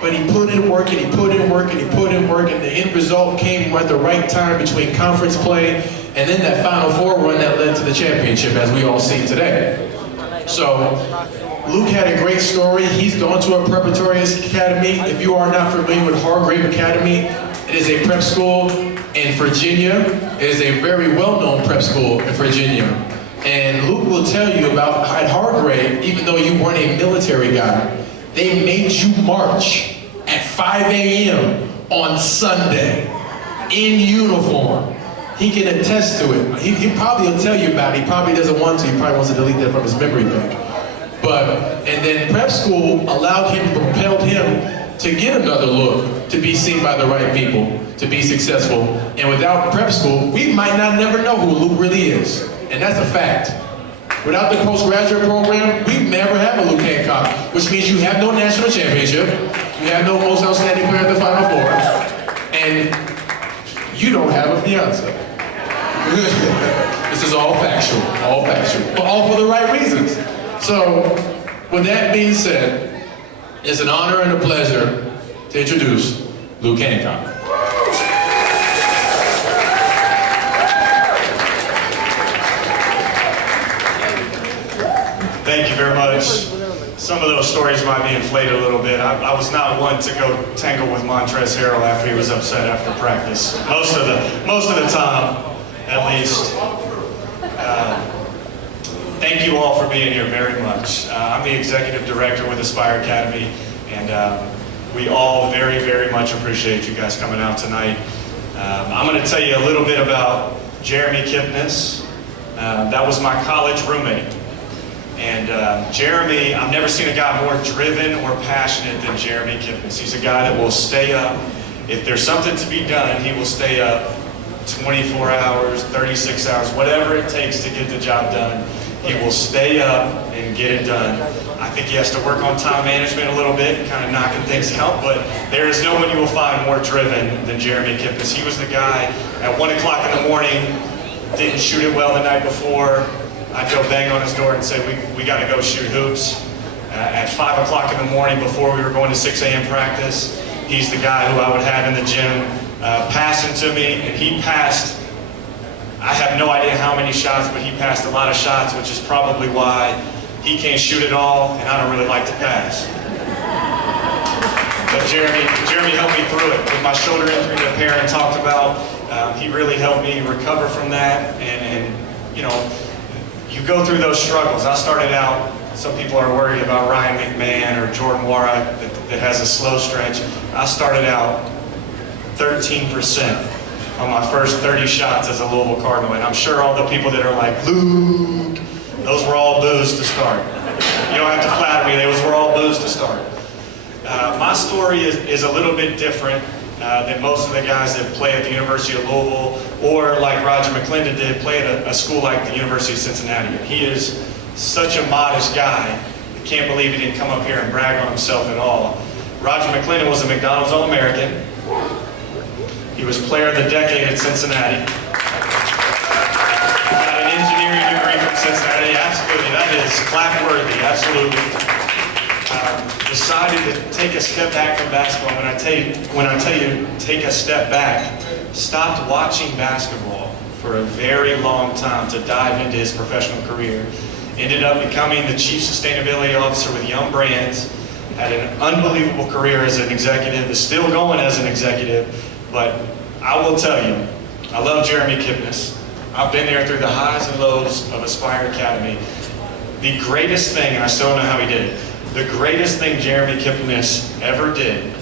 But he put in work and he put in work and he put in work, and the end result came at the right time between conference play and then that Final Four run that led to the championship, as we all see today. So Luke had a great story. He's gone to a preparatory academy. If you are not familiar with Hargrave Academy, it is a prep school in Virginia. It is a very well-known prep school in Virginia. And Luke will tell you about at Hargrave, even though you weren't a military guy, they made you march at 5 a.m. on Sunday in uniform. He can attest to it. He probably will tell you about it. He probably doesn't want to. He probably wants to delete that from his memory bank. And then prep school allowed him, propelled him to get another look, to be seen by the right people, to be successful. And without prep school, we might not never know who Luke really is. And that's a fact. Without the postgraduate program, we never have a Luke Hancock, which means you have no national championship, you have no most outstanding player at the Final Four, and you don't have a fiance. This is all factual, but all for the right reasons. So, with that being said, it's an honor and a pleasure to introduce Luke Hancock. Thank you very much. Some of those stories might be inflated a little bit. I was not one to go tangle with Montrezl Harrell after he was upset after practice. Most of the time, at least. Thank you all for being here very much. I'm the executive director with Aspire Academy, and we all very, very much appreciate you guys coming out tonight. I'm going to tell you a little bit about Jeremy Kipnis. That was my college roommate. And Jeremy, I've never seen a guy more driven or passionate than Jeremy Kipnis. He's a guy that will stay up. If there's something to be done, he will stay up 24 hours, 36 hours, whatever it takes to get the job done. He will stay up and get it done. I think he has to work on time management a little bit, kind of knocking things out, but there is no one you will find more driven than Jeremy Kipnis. He was the guy at 1 o'clock in the morning, didn't shoot it well the night before. I'd go bang on his door and say, we got to go shoot hoops. At 5 o'clock in the morning before we were going to 6 a.m. practice, he's the guy who I would have in the gym passing to me, and he passed, I have no idea how many shots, but he passed a lot of shots, which is probably why he can't shoot it all, and I don't really like to pass. But Jeremy helped me through it. With my shoulder injury that Perrin talked about, he really helped me recover from that, and you know, you go through those struggles. I started out, some people are worried about Ryan McMahon or Jordan Wara that has a slow stretch. I started out 13% on my first 30 shots as a Louisville Cardinal, and I'm sure all the people that are like, Luke, those were all boos to start. You don't have to flatter me, those were all boos to start. My story is a little bit different than most of the guys that play at the University of Louisville, or like Roger McClendon did, play at a school like the University of Cincinnati. He is such a modest guy. I can't believe he didn't come up here and brag on himself at all. Roger McClendon was a McDonald's All-American. He was player of the decade at Cincinnati. Got an engineering degree from Cincinnati, absolutely. That is clap-worthy, absolutely. Decided to take a step back from basketball. When I tell you take a step back, stopped watching basketball for a very long time to dive into his professional career. Ended up becoming the chief sustainability officer with Young Brands. Had an unbelievable career as an executive, is still going as an executive. But I will tell you, I love Jeremy Kipnis. I've been there through the highs and lows of Aspire Academy. The greatest thing, and I still don't know how he did it, the greatest thing Jeremy Kipnis ever did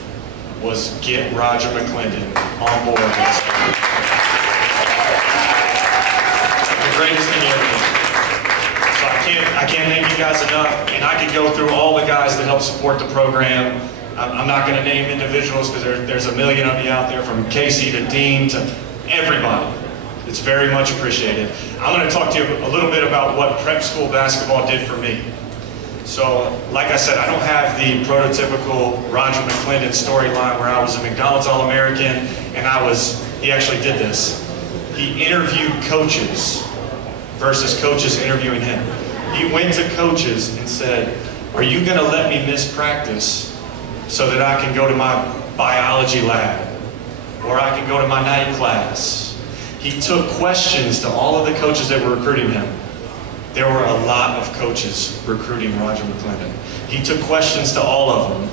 was get Roger McClendon on board with this. The greatest thing he ever did. So I can't thank you guys enough, and I could go through all the guys that help support the program. I'm not going to name individuals because there's a million of you out there, from Casey to Dean to everybody. It's very much appreciated. I'm going to talk to you a little bit about what prep school basketball did for me. So, like I said, I don't have the prototypical Roger McClendon storyline where I was a McDonald's All-American and he actually did this. He interviewed coaches versus coaches interviewing him. He went to coaches and said, are you gonna let me miss practice so that I can go to my biology lab? Or I can go to my night class? He took questions to all of the coaches that were recruiting him. There were a lot of coaches recruiting Roger McClendon. He took questions to all of them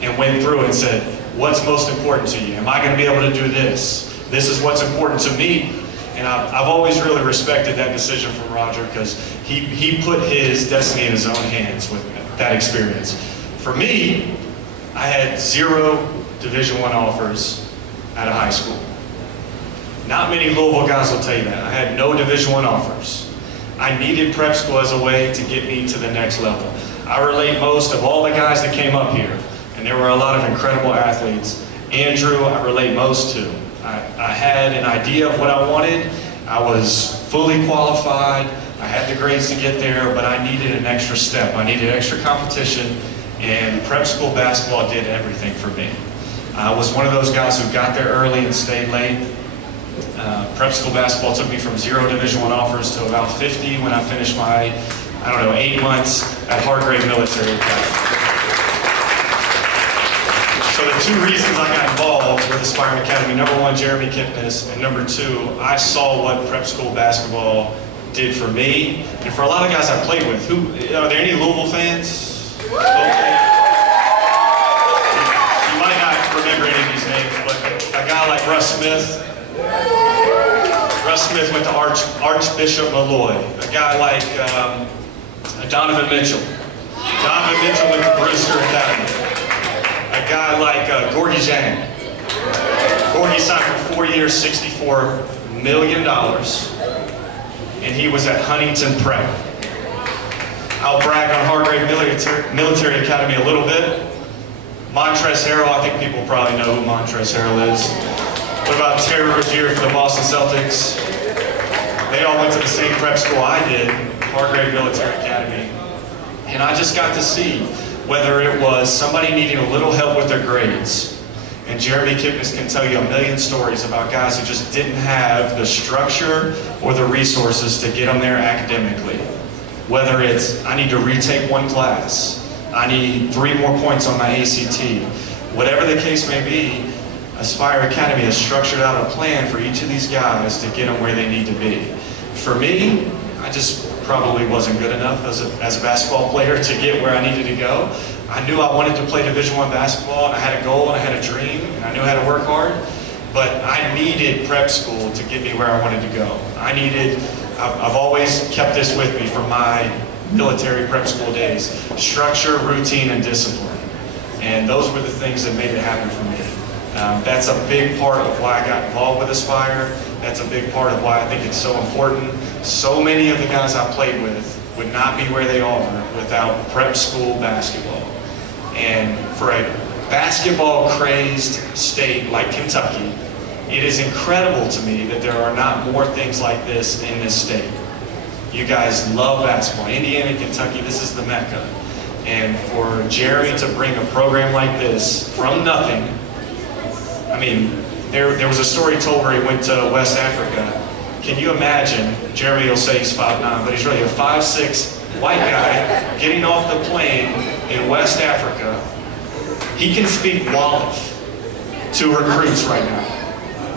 and went through and said, what's most important to you? Am I going to be able to do this? This is what's important to me. And I've always really respected that decision from Roger because he put his destiny in his own hands with that experience. For me, I had 0 Division I offers out of high school. Not many Louisville guys will tell you that. I had no Division I offers. I needed prep school as a way to get me to the next level. I relate most of all the guys that came up here, and there were a lot of incredible athletes. Andrew, I relate most to. I had an idea of what I wanted. I was fully qualified. I had the grades to get there, but I needed an extra step. I needed extra competition, and prep school basketball did everything for me. I was one of those guys who got there early and stayed late. Prep school basketball took me from 0 Division I offers to about 50 when I finished my, 8 months at Hargrave Military Academy. So the 2 reasons I got involved with Aspire Academy, number 1, Jeremy Kipnis, and number 2, I saw what prep school basketball did for me, and for a lot of guys I played with. Are there any Louisville fans? Okay. You might not remember any of these names, but a guy like Russ Smith. Russ Smith went to Archbishop Malloy. A guy like Donovan Mitchell. Donovan Mitchell went to Brewster Academy. A guy like Gorgie Zhang. Gorgie signed for 4 years, $64 million, and he was at Huntington Prep. I'll brag on Hargrave Military Academy a little bit. Montrezl Harrell, I think people probably know who Montrezl Harrell is. What about Terry Rozier for the Boston Celtics? They all went to the same prep school I did, Hargrave Military Academy. And I just got to see whether it was somebody needing a little help with their grades. And Jeremy Kipnis can tell you a million stories about guys who just didn't have the structure or the resources to get them there academically. Whether it's, I need to retake 1 class, I need 3 more points on my ACT. Whatever the case may be, Aspire Academy has structured out a plan for each of these guys to get them where they need to be. For me, I just probably wasn't good enough as a basketball player to get where I needed to go. I knew I wanted to play Division I basketball, and I had a goal, and I had a dream, and I knew how to work hard, but I needed prep school to get me where I wanted to go. I've always kept this with me from my military prep school days: structure, routine, and discipline. And those were the things that made it happen for me. That's a big part of why I got involved with Aspire. That's a big part of why I think it's so important. So many of the guys I played with would not be where they are without prep school basketball. And for a basketball-crazed state like Kentucky, it is incredible to me that there are not more things like this in this state. You guys love basketball. Indiana, Kentucky, this is the Mecca. And for Jeremy to bring a program like this from nothing, I mean, there was a story told where he went to West Africa. Can you imagine, Jeremy will say he's 5'9", but he's really a 5'6" white guy getting off the plane in West Africa. He can speak Wolof to recruits right now.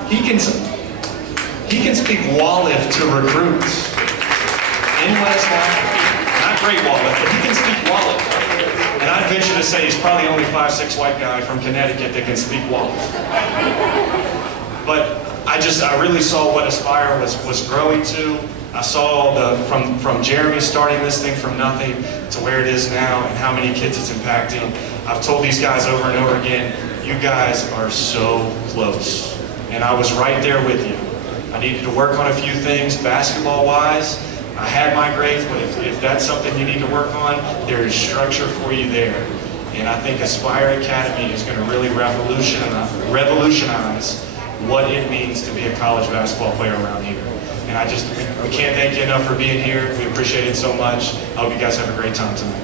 He can speak Wolof to recruits in West Africa. Not great Wolof, but he can speak Wolof. And I'd venture to say he's probably the only 5'6" white guy from Connecticut that can speak Wolof. But I really saw what Aspire was growing to. I saw from Jeremy starting this thing from nothing to where it is now and how many kids it's impacting. I've told these guys over and over again, you guys are so close. And I was right there with you. I needed to work on a few things basketball-wise. I had my grades, but if that's something you need to work on, there is structure for you there. And I think Aspire Academy is going to really revolutionize what it means to be a college basketball player around here. And we can't thank you enough for being here. We appreciate it so much. I hope you guys have a great time tonight.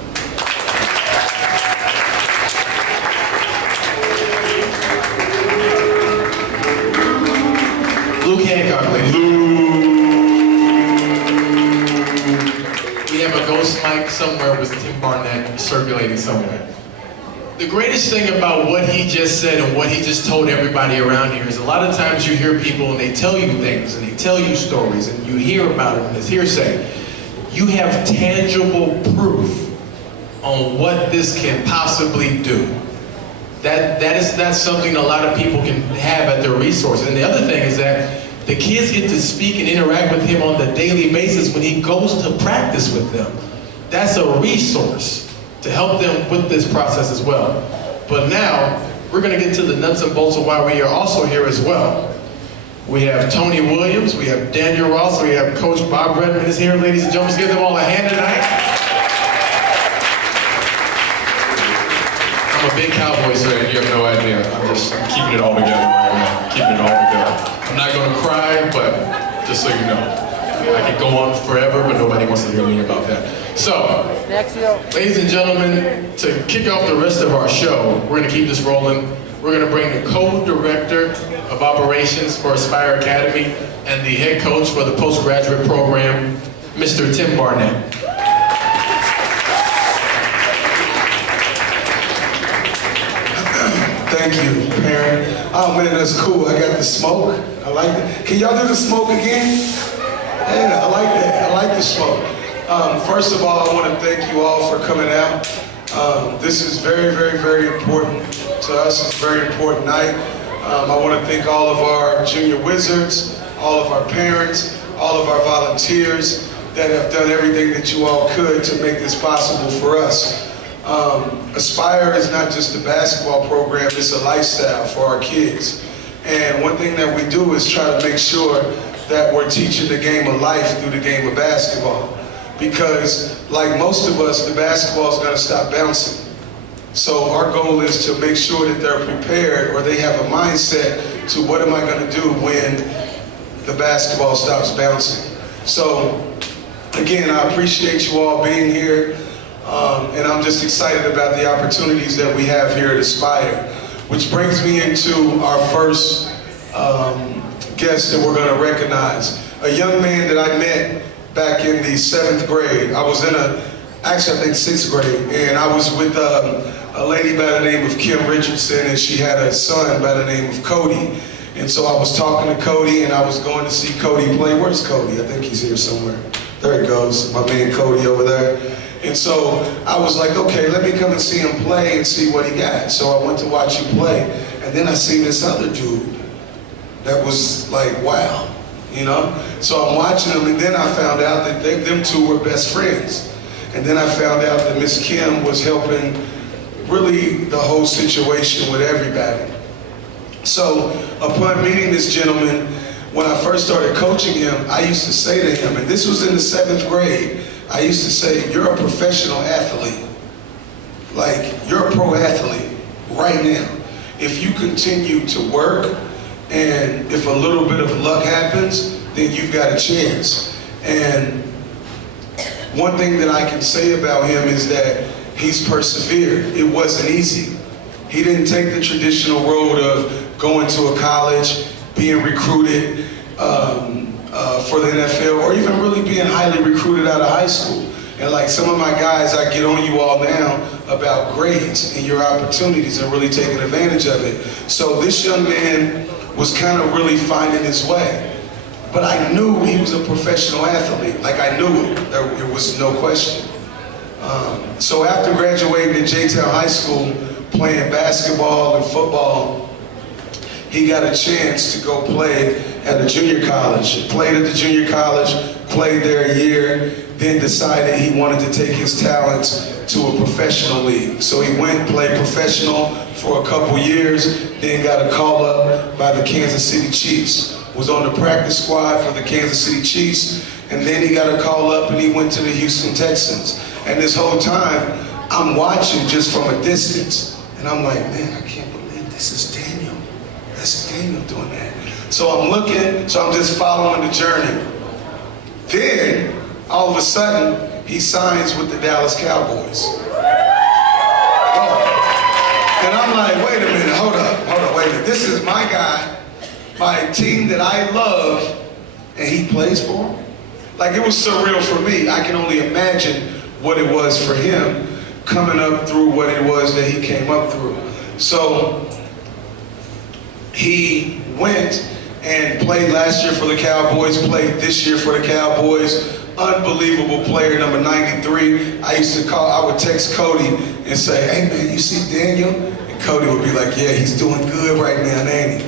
have a ghost mic somewhere with Tim Barnett circulating somewhere. The greatest thing about what he just said and what he just told everybody around here is a lot of times you hear people and they tell you things and they tell you stories and you hear about it and it's hearsay. You have tangible proof on what this can possibly do. That's something a lot of people can have at their resources. And the other thing is that the kids get to speak and interact with him on the daily basis when he goes to practice with them. That's a resource to help them with this process as well. But now, we're gonna get to the nuts and bolts of why we are also here as well. We have Tony Williams, we have Daniel Ross, we have Coach Bob Redmond is here. Ladies and gentlemen, let's give them all a hand tonight. I'm a big Cowboys fan, you have no idea. I'm keeping it all together right now, keeping it all together. I'm not gonna cry, but just so you know. I could go on forever, but nobody wants to hear me about that. So, ladies and gentlemen, to kick off the rest of our show, we're gonna keep this rolling. We're gonna bring the co-director of operations for Aspire Academy and the head coach for the postgraduate program, Mr. Tim Barnett. Thank you, Perrin. Oh man, that's cool. I got the smoke. I like that. Can y'all do the smoke again? Yeah, I like that. I like the smoke. First of all, I want to thank you all for coming out. This is very, very, very important to us. It's a very important night. I want to thank all of our junior wizards, all of our parents, all of our volunteers that have done everything that you all could to make this possible for us. Aspire is not just a basketball program, it's a lifestyle for our kids. And one thing that we do is try to make sure that we're teaching the game of life through the game of basketball. Because like most of us, the basketball is going to stop bouncing. So our goal is to make sure that they're prepared or they have a mindset to what am I going to do when the basketball stops bouncing. So again, I appreciate you all being here. And I'm just excited about the opportunities that we have here at Aspire. Which brings me into our first guest that we're going to recognize. A young man that I met back in the 7th grade. I was in actually I think 6th grade, and I was with a lady by the name of Kim Richardson, and she had a son by the name of Cody. And so I was talking to Cody, and I was going to see Cody play. Where's Cody? I think he's here somewhere. There he goes, my man Cody over there. And so I was like, okay, let me come and see him play and see what he got. So I went to watch him play, and then I seen this other dude that was like, wow, you know? So I'm watching them, and then I found out that them two were best friends. And then I found out that Miss Kim was helping really the whole situation with everybody. So upon meeting this gentleman, when I first started coaching him, I used to say to him, and this was in the 7th grade, I used to say, you're a professional athlete. Like, you're a pro athlete right now. If you continue to work, and if a little bit of luck happens, then you've got a chance. And one thing that I can say about him is that he's persevered. It wasn't easy. He didn't take the traditional road of going to a college, being recruited for the NFL, or even really being highly recruited out of high school. And like some of my guys, I get on you all now about grades and your opportunities and really taking advantage of it. So this young man was kind of really finding his way. But I knew he was a professional athlete. Like, I knew it. There was no question. So after graduating in J-Town High School, playing basketball and football, he got a chance to go play at a junior college. He played at the junior college, played there a year, then decided he wanted to take his talents to a professional league. So he went and played professional for a couple years, then got a call up by the Kansas City Chiefs. Was on the practice squad for the Kansas City Chiefs, and then he got a call up and he went to the Houston Texans. And this whole time, I'm watching just from a distance, and I'm like, man, I can't believe this is Daniel. That's Daniel doing that. So I'm looking, so I'm just following the journey. Then, all of a sudden, he signs with the Dallas Cowboys. Oh. And I'm like, wait a minute, hold up, wait a minute. This is my guy, my team that I love, and he plays for him? like it was surreal for me. I can only imagine what it was for him coming up through what it was that he came up through. So he went and played last year for the Cowboys, played this year for the Cowboys. Unbelievable player, number 93. I would text Cody and say, hey man, you see Daniel? And Cody would be like, yeah, he's doing good right now, ain't he?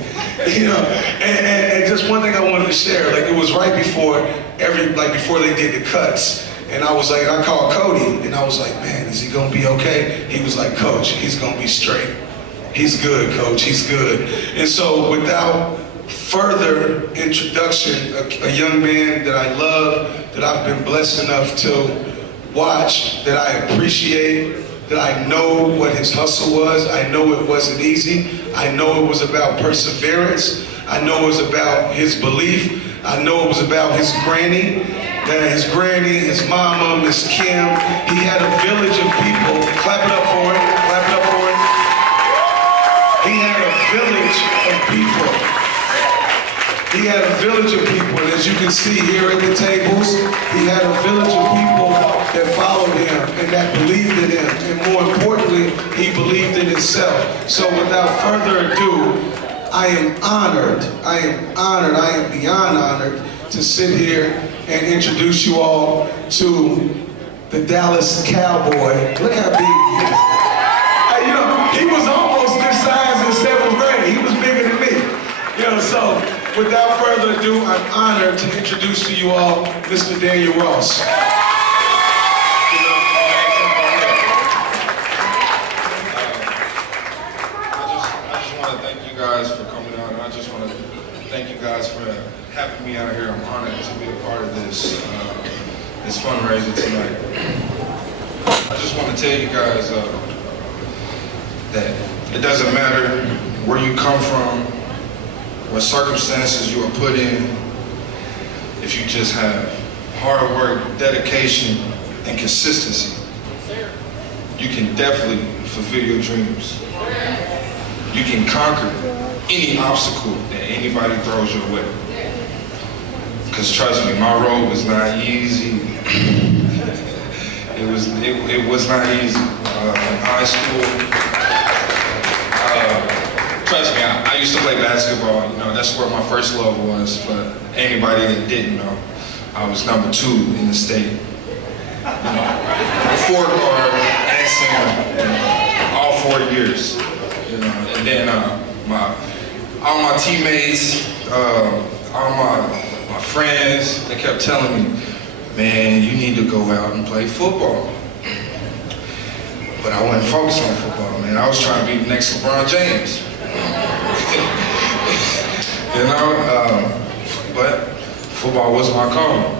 You know, and just one thing I wanted to share, like it was right before before they did the cuts. And I was like, I called Cody and I was like, man, is he gonna be okay? He was like, coach, he's gonna be straight. He's good, coach, he's good. And so without further introduction, a young man that I love, that I've been blessed enough to watch, that I appreciate, that I know what his hustle was. I know it wasn't easy. I know it was about perseverance. I know it was about his belief. I know it was about his granny, his mama, Miss Kim. He had a village of people. Clap it up for him. Clap it up for him. He had a village of people. He had a village of people, and as you can see here at the tables, he had a village of people that followed him and that believed in him, and more importantly, he believed in himself. So without further ado, I am honored, I am beyond honored to sit here and introduce you all to the Dallas Cowboy. Look how big he is. Hey, you know, he was almost this size in 7th grade. He was bigger than me. You know, so without further ado, I'm honored to introduce to you all Mr. Daniel Ross. I just want to thank you guys for coming out, and I just want to thank you guys for having me out here. I'm honored to be a part of this fundraiser tonight. I just want to tell you guys that it doesn't matter where you come from, what circumstances you are put in, if you just have hard work, dedication, and consistency, you can definitely fulfill your dreams. You can conquer any obstacle that anybody throws your way. Because trust me, my road was not easy. It was not easy. In high school, trust me, I used to play basketball. You know, that's where my first love was. For anybody that didn't know, I was number 2 in the state. You know, 4 guard and center, all 4 years. You know, and then all my teammates, all my friends, they kept telling me, man, you need to go out and play football. But I wasn't focused on football, man. I was trying to be the next LeBron James. You know, but football was my call.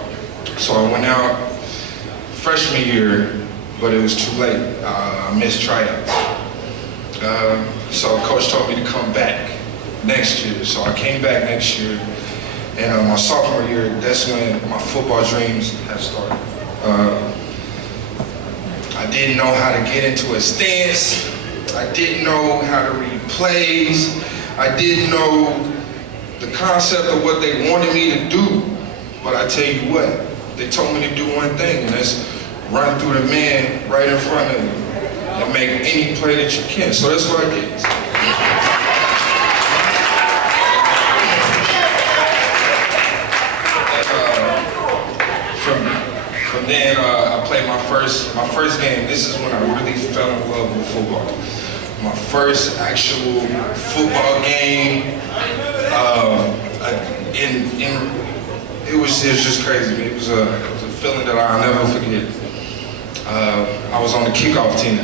So I went out freshman year, but it was too late. I missed tryouts. So coach told me to come back next year. So I came back next year, and my sophomore year, that's when my football dreams have started. I didn't know how to get into a stance. I didn't know how to read plays. I didn't know the concept of what they wanted me to do. But I tell you what, they told me to do one thing, and that's run through the man right in front of you and make any play that you can. So that's what I did. From then, I played my first game. This is when I really fell in love with football. My first actual football game. It was just crazy. It was a feeling that I'll never forget. I was on the kickoff team.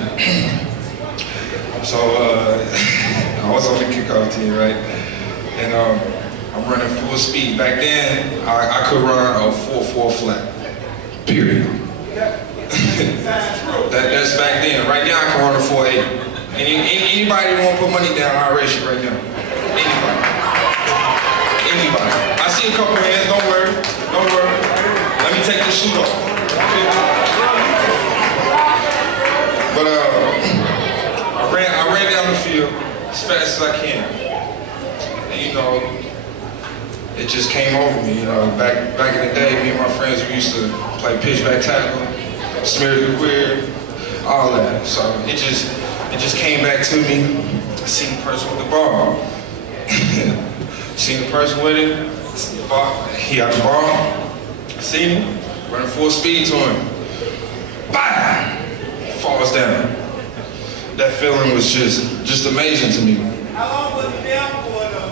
So I was on the kickoff team, right? And I'm running full speed. Back then, I could run a 4.4 flat. Period. That's back then. Right now, I can run a 4.8. Anybody want to put money down, I'll race you right now. Anybody. I see a couple hands, don't worry. Let me take this shoot off. But I ran down the field as fast as I can. And you know, it just came over me. You know, back in the day, me and my friends, we used to play pitchback tackle, smear the queer, all that. So it just came back to me. I seen the person with the ball. Seen the person with it. He got the ball. Seen him running full speed to him. Bam! Falls down. That feeling was just amazing to me. How long was he down for though?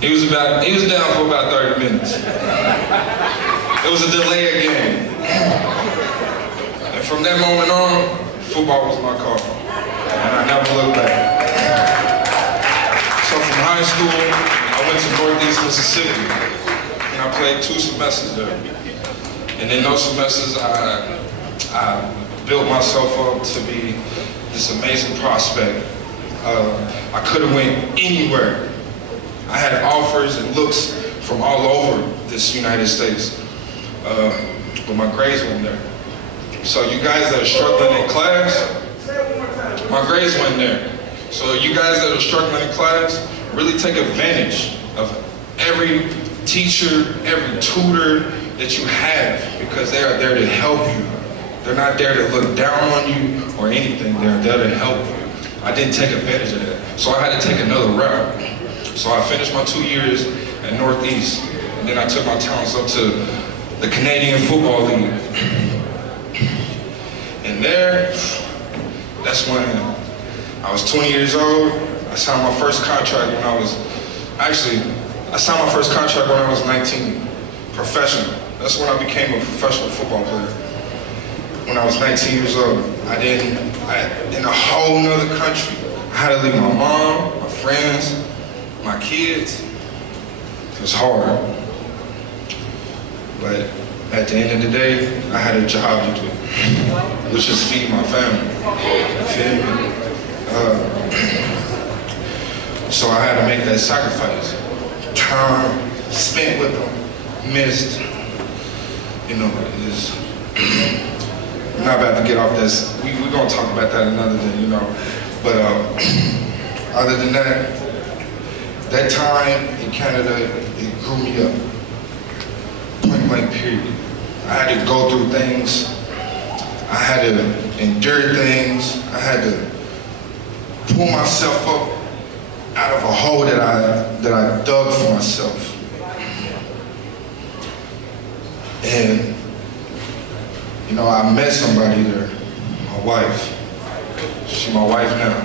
He was down for about 30 minutes. It was a delayed game. And from that moment on, football was my call. And I never looked back. So from high school, I went to Northeast Mississippi. And I played 2 semesters there. And in those semesters, I built myself up to be this amazing prospect. I could have went anywhere. I had offers and looks from all over this United States, but my grades weren't there. So you guys that are struggling in class, my grades weren't there. So you guys that are struggling in class, really take advantage of every teacher, every tutor that you have, because they are there to help you. They're not there to look down on you or anything. They're there to help you. I didn't take advantage of that. So I had to take another route. So I finished my 2 years at Northeast. And then I took my talents up to the Canadian Football League. And there, that's when I was 20 years old. I signed my first contract when I signed my first contract when I was 19, professional. That's when I became a professional football player. When I was 19 years old, in a whole nother country. I had to leave my mom, my friends, my kids. It was hard. But at the end of the day, I had a job to do, which is feed my family. Feed me. So I had to make that sacrifice. Time spent with them, missed. You know, is. I'm not about to get off this. We're going to talk about that another day, you know. But other than that, that time in Canada, it grew me up. Point blank period. I had to go through things. I had to endure things. I had to pull myself up out of a hole that I dug for myself. And you know, I met somebody there, my wife. She's my wife now.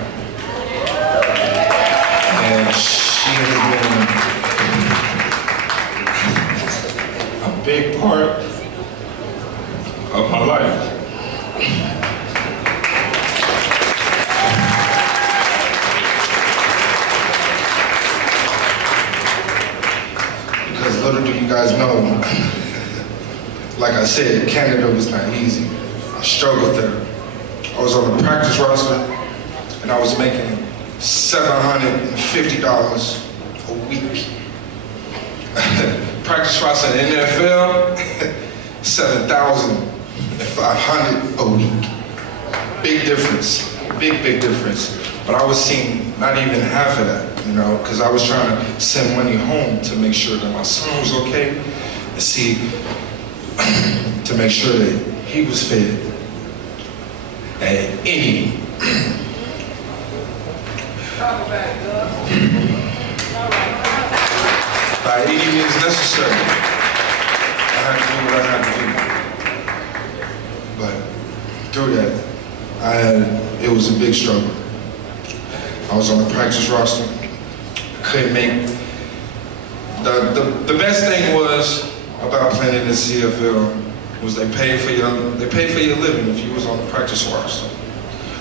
And she has been a big part of my life. Because little do you guys know, like I said, Canada was not easy. I struggled there. I was on the practice roster, and I was making $750 a week. Practice roster in the NFL, $7,500 a week. Big difference, big difference. But I was seeing not even half of that, you know, because I was trying to send money home to make sure that my son was okay, and see, to make sure that he was fed at any. By any means necessary. I had to do what I had to do. But through that, it was a big struggle. I was on the practice roster. Couldn't make. The best thing was about playing in the CFL was they paid for your living if you was on the practice roster.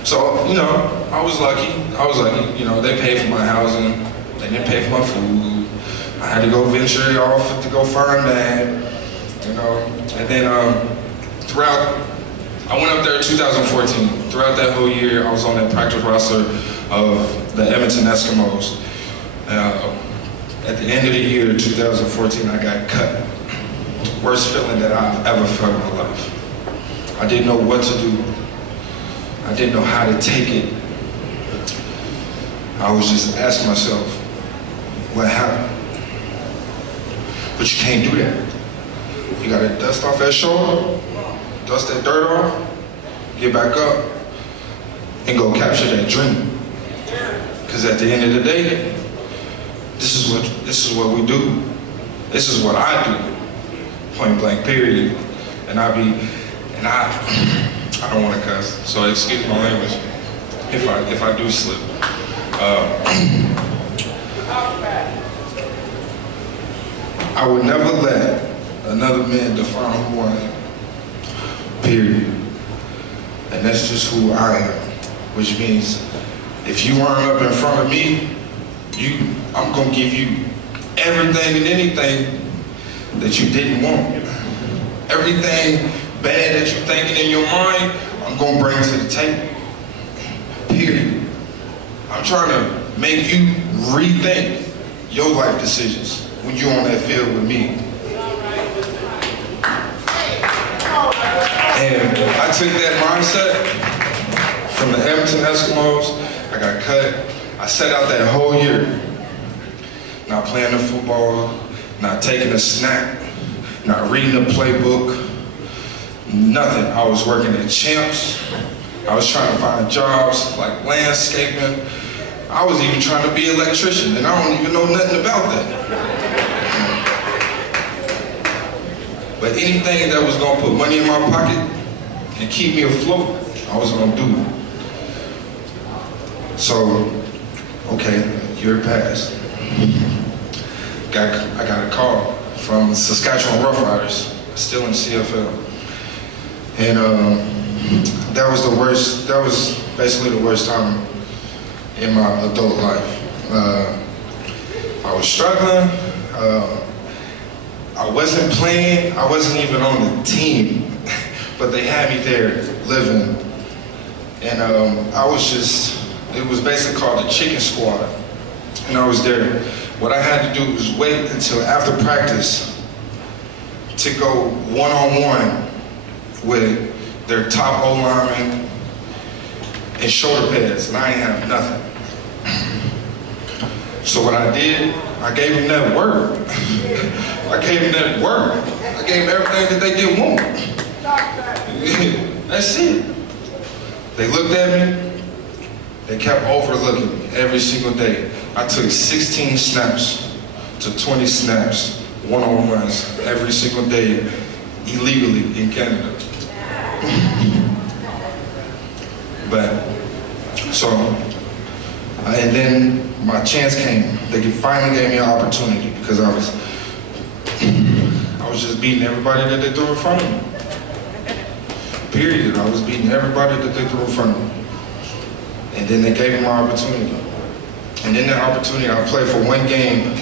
So, you know, I was lucky, you know, they paid for my housing, they didn't pay for my food. I had to go venture off to go find that, you know. And then I went up there in 2014. Throughout that whole year, I was on that practice roster of the Edmonton Eskimos. At the end of the year, 2014, I got cut. Worst feeling that I've ever felt in my life. I didn't know what to do. I didn't know how to take it. I was just asking myself, what happened? But you can't do that. You gotta dust off that shoulder, dust that dirt off, get back up, and go capture that dream. Because at the end of the day, this is what we do. This is what I do. Point blank, period. And I don't want to cuss, so excuse my language if I do slip. I would never let another man define who I am, period. And that's just who I am, which means if you aren't up in front of me, I'm gonna give you everything and anything that you didn't want. Everything bad that you're thinking in your mind, I'm gonna bring to the table, period. I'm trying to make you rethink your life decisions when you're on that field with me. And I took that mindset from the Edmonton Eskimos. I got cut. I sat out that whole year, not playing the football, not taking a snack, not reading the playbook, nothing. I was working at Champs. I was trying to find jobs like landscaping. I was even trying to be an electrician, and I don't even know nothing about that. But anything that was gonna put money in my pocket and keep me afloat, I was gonna do it. So, okay, year passed. I got a call from Saskatchewan Roughriders, still in CFL. And that was basically the worst time in my adult life. I was struggling. I wasn't playing. I wasn't even on the team, but they had me there living. And it was basically called the Chicken Squad. And I was there. What I had to do was wait until after practice to go one-on-one with their top O-lineman and shoulder pads, and I ain't have nothing. So what I did, I gave them that work. I gave them that work. I gave them everything that they didn't want. That's it. They looked at me. They kept overlooking me every single day. I took 16 snaps to 20 snaps, one-on-ones, every single day, illegally in Canada. And then my chance came. They finally gave me an opportunity because I was just beating everybody that they threw in front of me. Period. I was beating everybody that they threw in front of me. And then they gave me my opportunity. And in that opportunity, I played for one game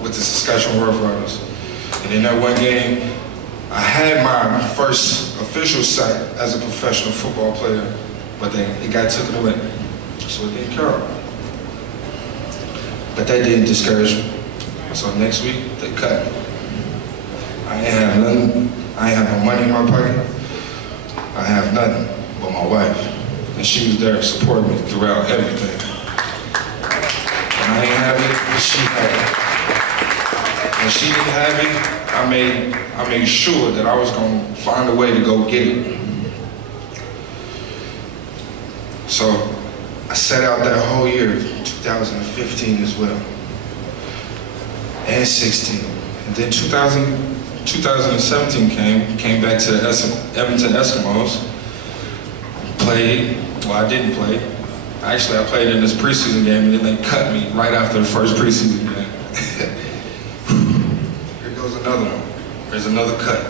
with the Saskatchewan Roughriders. And in that one game, I had my first official sight as a professional football player, but it got taken away. So it didn't count. But that didn't discourage me. So next week, they cut me. I ain't have nothing. I ain't have no money in my pocket. I have nothing but my wife. And she was there to support me throughout everything. And I ain't have it, but she had it. When she didn't have it, I made sure that I was gonna find a way to go get it. So I sat out that whole year, 2015 as well, and 16. And then 2017 came back to the Edmonton Eskimos. Played, well, I didn't play. Actually, I played in this preseason game, and then they cut me right after the first preseason game. Here goes another one. There's another cut.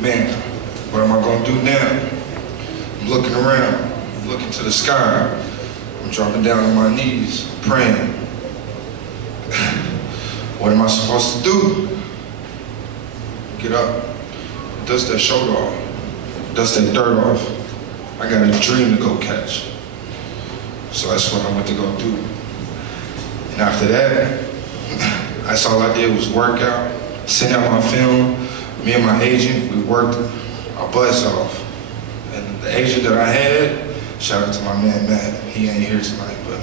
Man, what am I gonna do now? I'm looking around, I'm looking to the sky. I'm dropping down on my knees, praying. What am I supposed to do? Get up, dust that shoulder off, dust that dirt off. I got a dream to go catch. So that's what I went to go do. And after that, that's all I did was work out, send out my film. Me and my agent, we worked our butts off. And the agent that I had, shout out to my man Matt, he ain't here tonight, but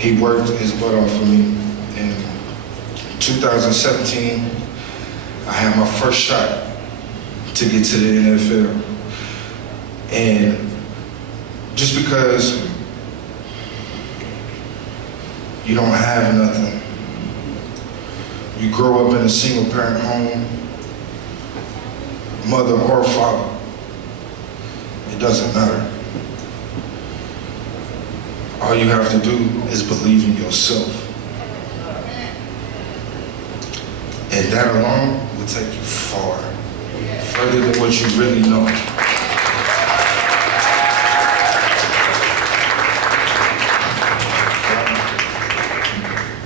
he worked his butt off for me. And 2017, I had my first shot to get to the NFL. And just because you don't have nothing, you grow up in a single parent home, mother or father, it doesn't matter. All you have to do is believe in yourself. And that alone will take you far, further than what you really know.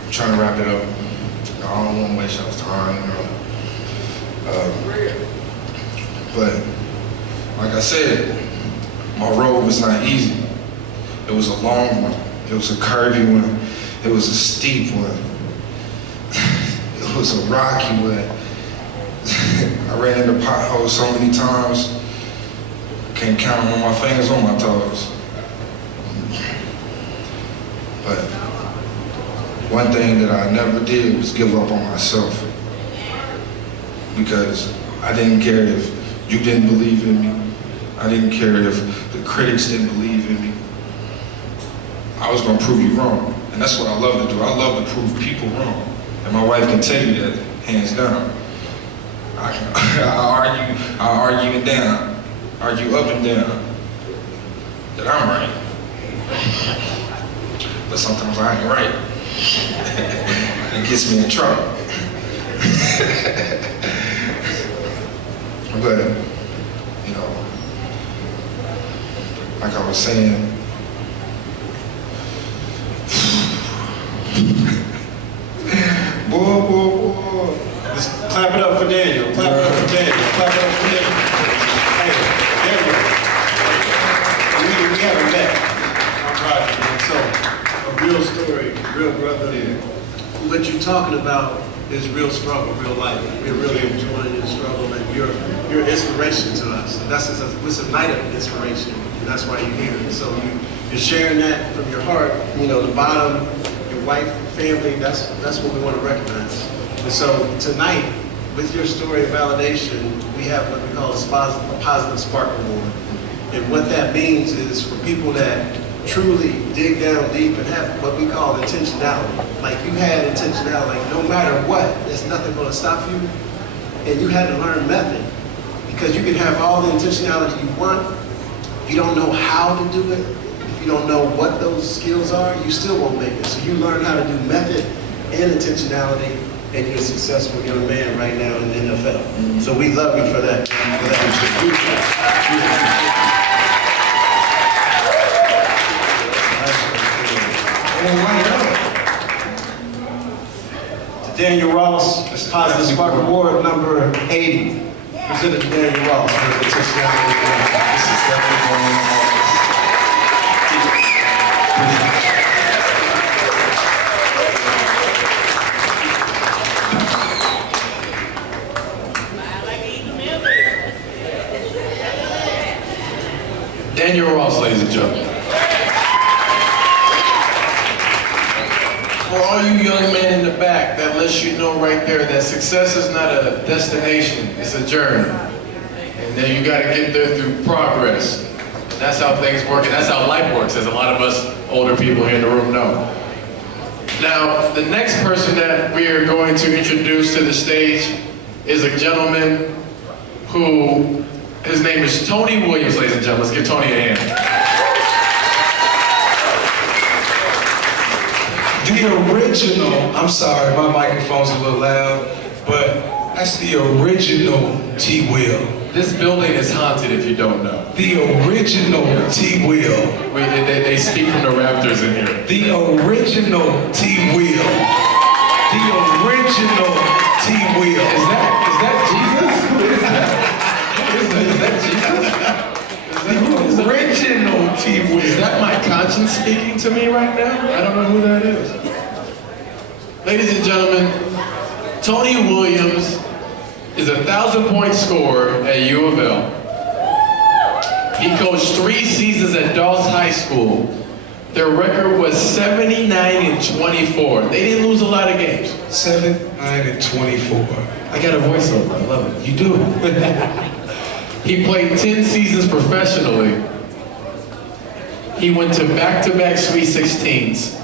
I'm trying to wrap it up. I don't want to waste y'all's time. But like I said, my road was not easy. It was a long one. It was a curvy one. It was a steep one. It was a rocky one. I ran into potholes so many times, I can't count them on my fingers on my toes. But one thing that I never did was give up on myself. Because I didn't care if you didn't believe in me. I didn't care if the critics didn't believe in me. I was gonna prove you wrong. And that's what I love to do. I love to prove people wrong. And my wife can tell you that, hands down. I argue it down, argue up and down, that I'm right. But sometimes I ain't right. It gets me in trouble. But, you know, like I was saying, boy. Just clap it up for Daniel. Clap it up for Daniel. Clap it up for Daniel. Hey, Daniel. We haven't met. I'm Roger, man. So, a real story, real brother. What you're talking about is real struggle, real life. We're really enjoying your struggle, and you're inspiration to us. And it's a night of inspiration, and that's why you're here. So you're sharing that from your heart. You know, the bottom, your wife, family. That's what we want to recognize. And so tonight, with your story of validation, we have what we call a positive spark award. And what that means is for people that truly dig down deep and have what we call intentionality. Like you had intentionality, like no matter what, there's nothing going to stop you. And you had to learn method. Because you can have all the intentionality you want. If you don't know how to do it, if you don't know what those skills are, you still won't make it. So you learn how to do method and intentionality, and you're a successful young man right now in the NFL. So we love you for that. Daniel Ross, Positive Spark Award number 80. Presented to Daniel Ross for the intentionality. This is definitely going on. Daniel Ross, ladies and gentlemen. For all you young men in the back, that lets you know right there that success is not a destination, it's a journey. And then you gotta get there through progress. And that's how things work, and that's how life works, as a lot of us older people here in the room know. Now, the next person that we are going to introduce to the stage is a gentleman who, his name is Tony Williams, ladies and gentlemen. Let's give Tony a hand. The original, I'm sorry, my microphone's a little loud, but that's the original T. Will. This building is haunted if you don't know. The original T. Will. They speak from the rafters in here. The original T. Will. The original T. Will. Is that Jesus? Who is that? Is that Jesus? The original T. Will. Is that my conscience speaking to me right now? I don't know who that is. Ladies and gentlemen, Tony Williams is a 1,000-point scorer at U of L. He coached 3 seasons at Dawes High School. Their record was 79-24. They didn't lose a lot of games. 9 and 24. I got a voiceover, I love it. You do. He played 10 seasons professionally. He went to back-to-back Sweet 16s.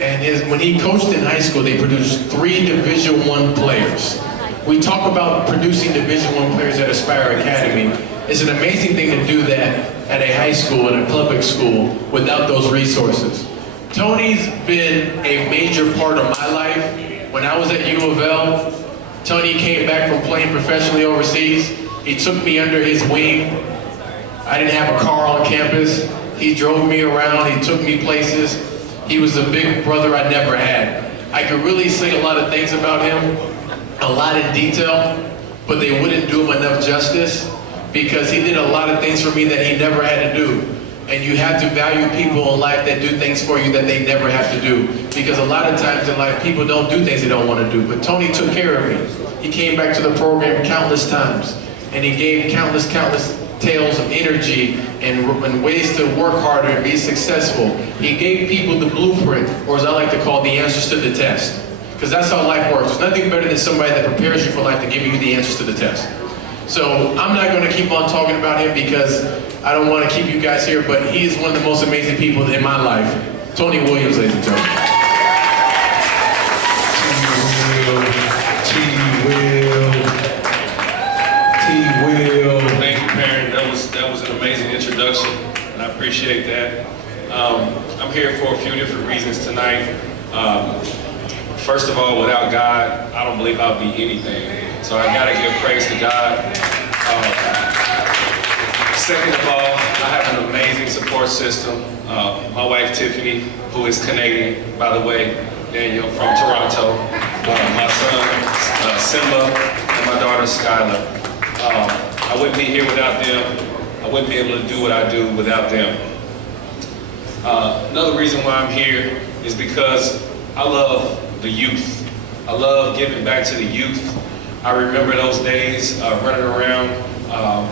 And when he coached in high school, they produced 3 Division I players. We talk about producing Division I players at Aspire Academy. It's an amazing thing to do that at a high school, at a public school, without those resources. Tony's been a major part of my life. When I was at U of L, Tony came back from playing professionally overseas. He took me under his wing. I didn't have a car on campus. He drove me around, he took me places. He was the big brother I never had. I could really say a lot of things about him, a lot in detail, but they wouldn't do him enough justice because he did a lot of things for me that he never had to do. And you have to value people in life that do things for you that they never have to do. Because a lot of times in life, people don't do things they don't want to do. But Tony took care of me. He came back to the program countless times. And he gave countless tales of energy and ways to work harder and be successful. He gave people the blueprint, or as I like to call, the answers to the test. Because that's how life works. There's nothing better than somebody that prepares you for life to give you the answers to the test. So I'm not going to keep on talking about him because I don't want to keep you guys here, but he is one of the most amazing people in my life. Tony Williams, ladies and gentlemen. T-Will. Thank you, Perrin. That was an amazing introduction, and I appreciate that. I'm here for a few different reasons tonight. First of all, without God, I don't believe I'll be anything. So I gotta give praise to God. Second of all, I have an amazing support system. My wife, Tiffany, who is Canadian, by the way, Daniel, from Toronto. My son, Simba, and my daughter, Skylar. I wouldn't be here without them. I wouldn't be able to do what I do without them. Another reason why I'm here is because I love the youth. I love giving back to the youth. I remember those days running around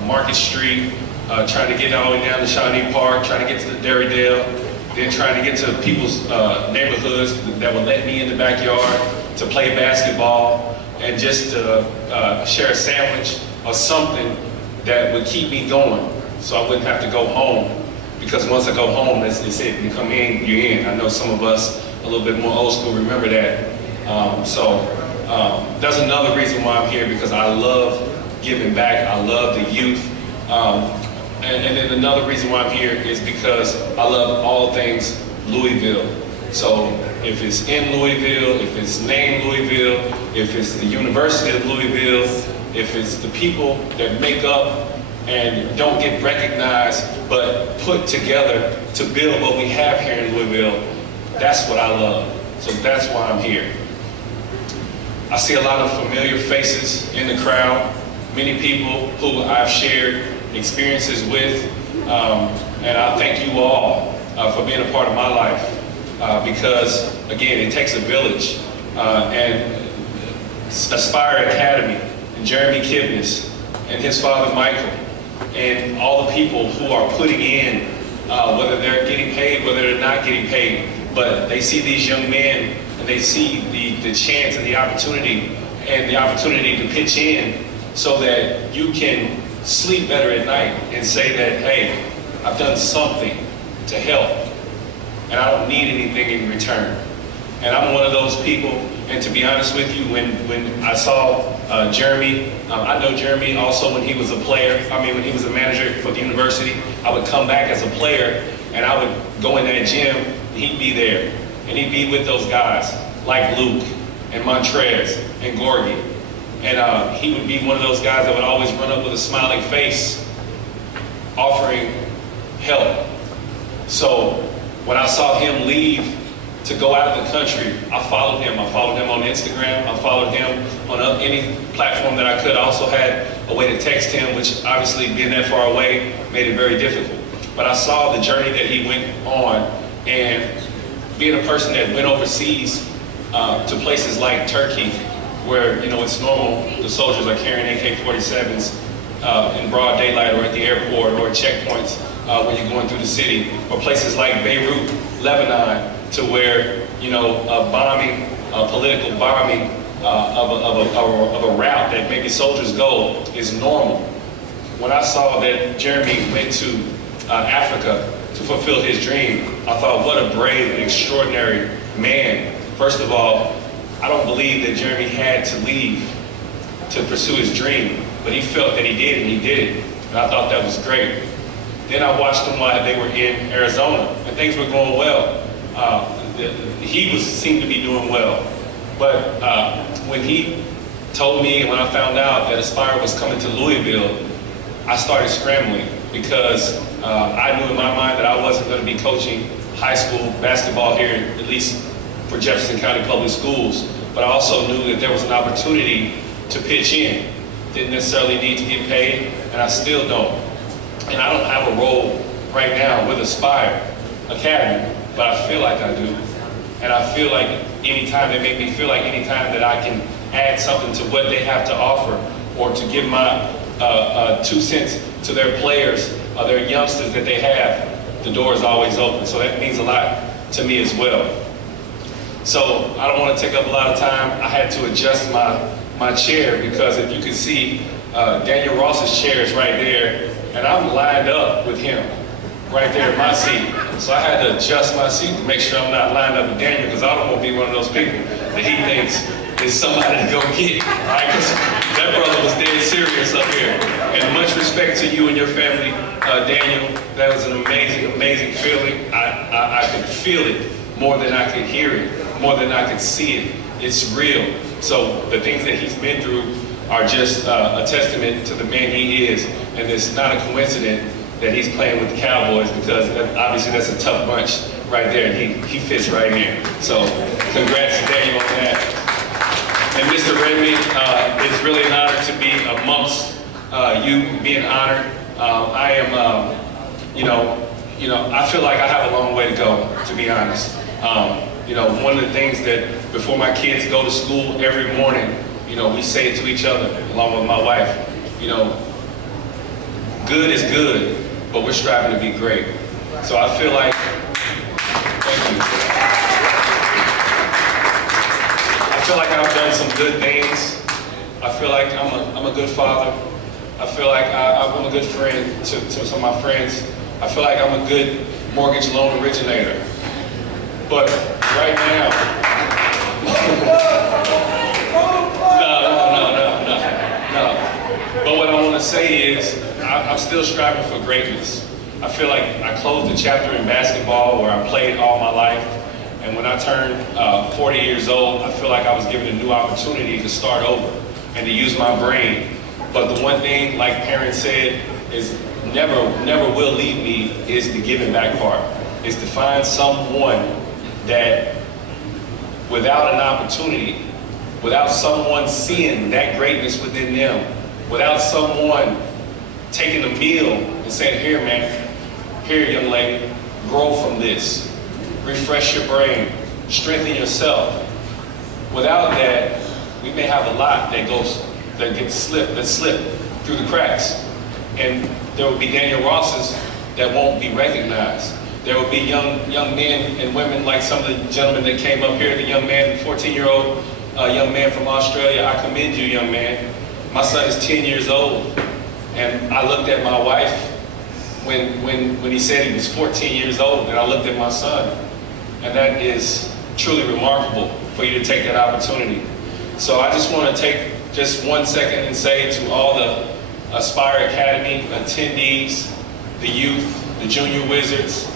Market Street, trying to get all the way down to Shawnee Park, trying to get to the Derrydale, then trying to get to people's neighborhoods that would let me in the backyard to play basketball and just to share a sandwich or something that would keep me going so I wouldn't have to go home. Because once I go home, they say, you come in, you're in. I know some of us a little bit more old school remember that. That's another reason why I'm here, because I love giving back. I love the youth. And then another reason why I'm here is because I love all things Louisville. So if it's in Louisville, if it's named Louisville, if it's the University of Louisville, if it's the people that make up and don't get recognized, but put together to build what we have here in Louisville, that's what I love. So that's why I'm here. I see a lot of familiar faces in the crowd, many people who I've shared experiences with, and I thank you all for being a part of my life, because again, it takes a village, and Aspire Academy, and Jeremy Kipnis, and his father Michael, and all the people who are putting in, whether they're getting paid, whether they're not getting paid, but they see these young men and they see the chance and the opportunity to pitch in so that you can sleep better at night and say that, hey, I've done something to help and I don't need anything in return. And I'm one of those people, and to be honest with you, when I saw Jeremy, I know Jeremy also when he was a player, when he was a manager for the university, I would come back as a player and I would go in that gym, and he'd be there. And he'd be with those guys like Luke and Montrez and Gorgie. And he would be one of those guys that would always run up with a smiling face, offering help. So when I saw him leave to go out of the country, I followed him. I followed him on Instagram. I followed him on any platform that I could. I also had a way to text him, which obviously being that far away made it very difficult. But I saw the journey that he went on, and being a person that went overseas to places like Turkey, where it's normal, the soldiers are carrying AK-47s in broad daylight or at the airport or at checkpoints when you're going through the city, or places like Beirut, Lebanon, to where, political bombing of a route that maybe soldiers go is normal. When I saw that Jeremy went to Africa to fulfill his dream, I thought, what a brave and extraordinary man. First of all, I don't believe that Jeremy had to leave to pursue his dream, but he felt that he did, and he did it. And I thought that was great. Then I watched them while they were in Arizona, and things were going well. He seemed to be doing well. But when he told me, and when I found out that Aspire was coming to Louisville, I started scrambling because I knew in my mind that I wasn't going to be coaching high school basketball here, at least for Jefferson County Public Schools. But I also knew that there was an opportunity to pitch in. Didn't necessarily need to get paid, and I still don't. And I don't have a role right now with Aspire Academy, but I feel like I do. And I feel like anytime, they make me feel like anytime that I can add something to what they have to offer, or to give my 2 cents to their players, their youngsters that they have, the door is always open. So that means a lot to me as well. So I don't want to take up a lot of time. I had to adjust my chair because if you can see, Daniel Ross's chair is right there, and I'm lined up with him right there in my seat. So I had to adjust my seat to make sure I'm not lined up with Daniel, because I don't want to be one of those people that he thinks is somebody to go get, right? 'Cause that brother was dead serious up here. And much respect to you and your family, Daniel. That was an amazing, amazing feeling. I could feel it more than I could hear it, more than I could see it. It's real. So the things that he's been through are just a testament to the man he is. And it's not a coincidence that he's playing with the Cowboys, because obviously that's a tough bunch right there, and he fits right in. So congrats to Daniel on that. And Mr. Redmond, it's really an honor to be amongst you being honored. I am, I feel like I have a long way to go, to be honest. One of the things that before my kids go to school every morning, we say it to each other, along with my wife, good is good, but we're striving to be great. So I feel like, thank you. I feel like I've done some good things. I feel like I'm a good father. I feel like I'm a good friend to some of my friends. I feel like I'm a good mortgage loan originator. But right now, no. But what I want to say is, I'm still striving for greatness. I feel like I closed the chapter in basketball where I played all my life. And when I turned 40 years old, I feel like I was given a new opportunity to start over and to use my brain. But the one thing, like parents said, is never will leave me is the giving back part. Is to find someone that without an opportunity, without someone seeing that greatness within them, without someone taking a meal and saying, here man, here young lady, grow from this, refresh your brain, strengthen yourself. Without that, we may have a lot that slip through the cracks. And there will be Daniel Rosses that won't be recognized. There will be young men and women like some of the gentlemen that came up here, the young man, the 14-year-old young man from Australia. I commend you, young man. My son is 10 years old. And I looked at my wife when he said he was 14 years old, and I looked at my son. And that is truly remarkable for you to take that opportunity. So I just want to take just 1 second and say to all the Aspire Academy attendees, the youth, the junior wizards,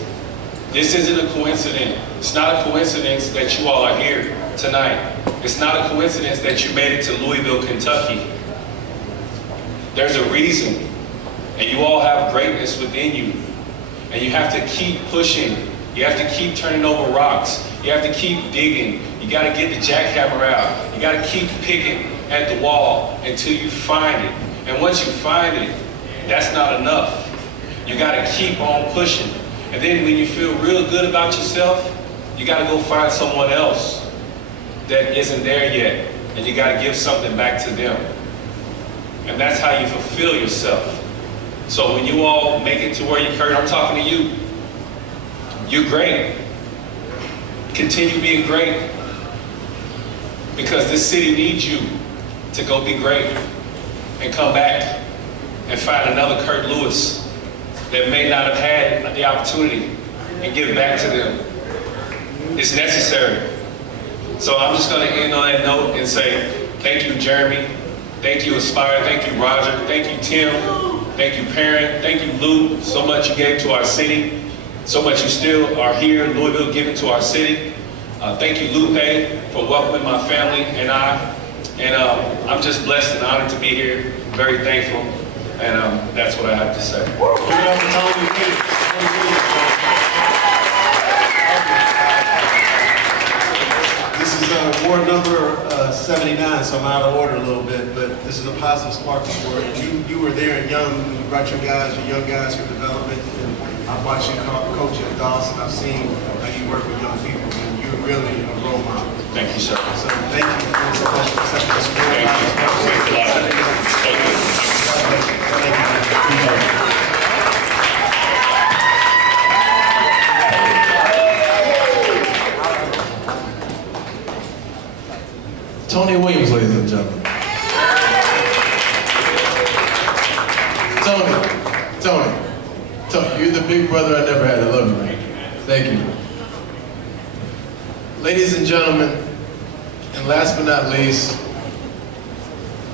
this isn't a coincidence. It's not a coincidence that you all are here tonight. It's not a coincidence that you made it to Louisville, Kentucky. There's a reason, and you all have greatness within you, and you have to keep pushing. You have to keep turning over rocks. You have to keep digging. You got to get the jackhammer out. You got to keep picking at the wall until you find it. And once you find it, that's not enough. You got to keep on pushing. And then when you feel real good about yourself, you got to go find someone else that isn't there yet, and you got to give something back to them. And that's how you fulfill yourself. So when you all make it to where you, Kurt, I'm talking to you. You're great. Continue being great. because this city needs you to go be great and come back and find another Kurt Lewis that may not have had the opportunity and give back to them. It's necessary. So I'm just going to end on that note and say thank you, Jeremy. Thank you, Aspire. Thank you, Roger. Thank you, Tim. Thank you, Parent. Thank you, Lou. So much you gave to our city. So much you still are here in Louisville giving to our city. Thank you, Lupe, for welcoming my family and I. And I'm just blessed and honored to be here. Very thankful. And that's what I have to say. This is ward number 79, so I'm out of order a little bit, but this is a positive spark ward. You were there and young, you brought your young guys for development, and I've watched you coach at Dawson. I've seen how you work with young people, and you're really a role model. Thank you, sir. So thank you for accepting this award. Thank you. Tony Williams, ladies and gentlemen. Tony, you're the big brother I never had. I love you, man. Thank you. Ladies and gentlemen, and last but not least,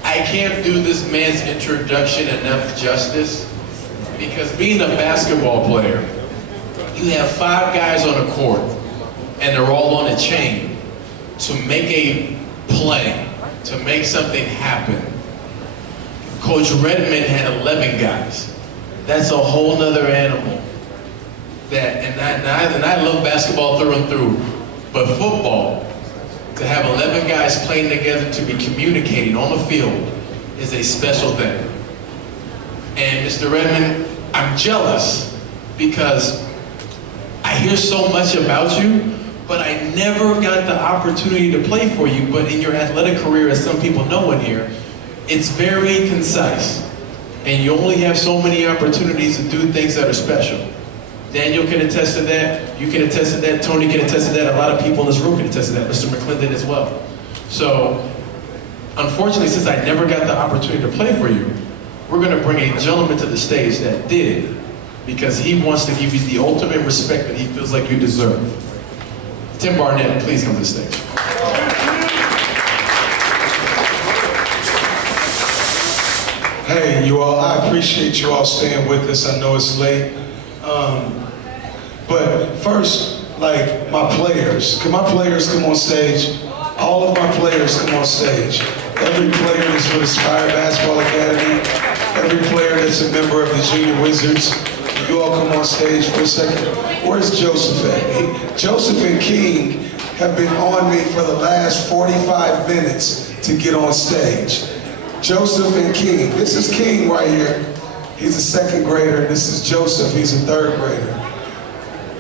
I can't do this man's introduction enough justice, because being a basketball player, you have 5 guys on a court, and they're all on a chain to make a play, to make something happen. Coach Redmond had 11 guys. That's a whole nother animal. And I love basketball through and through, but football, to have 11 guys playing together to be communicating on the field is a special thing. And Mr. Redmond, I'm jealous because I hear so much about you, but I never got the opportunity to play for you. But in your athletic career, as some people know in here, it's very concise. And you only have so many opportunities to do things that are special. Daniel can attest to that. You can attest to that. Tony can attest to that. A lot of people in this room can attest to that. Mr. McClendon as well. So, unfortunately, since I never got the opportunity to play for you, we're going to bring a gentleman to the stage that did, because he wants to give you the ultimate respect that he feels like you deserve. Tim Barnett, please come to the stage. Hey, you all, I appreciate you all staying with us. I know it's late. But first, like my players, can my players come on stage? All of my players come on stage. Every player that's with Aspire Basketball Academy, every player that's a member of the Junior Wizards, you all come on stage for a second. Where's Joseph at? Joseph and King have been on me for the last 45 minutes to get on stage. Joseph and King. This is King right here. He's a 2nd grader. This is Joseph. He's a 3rd grader.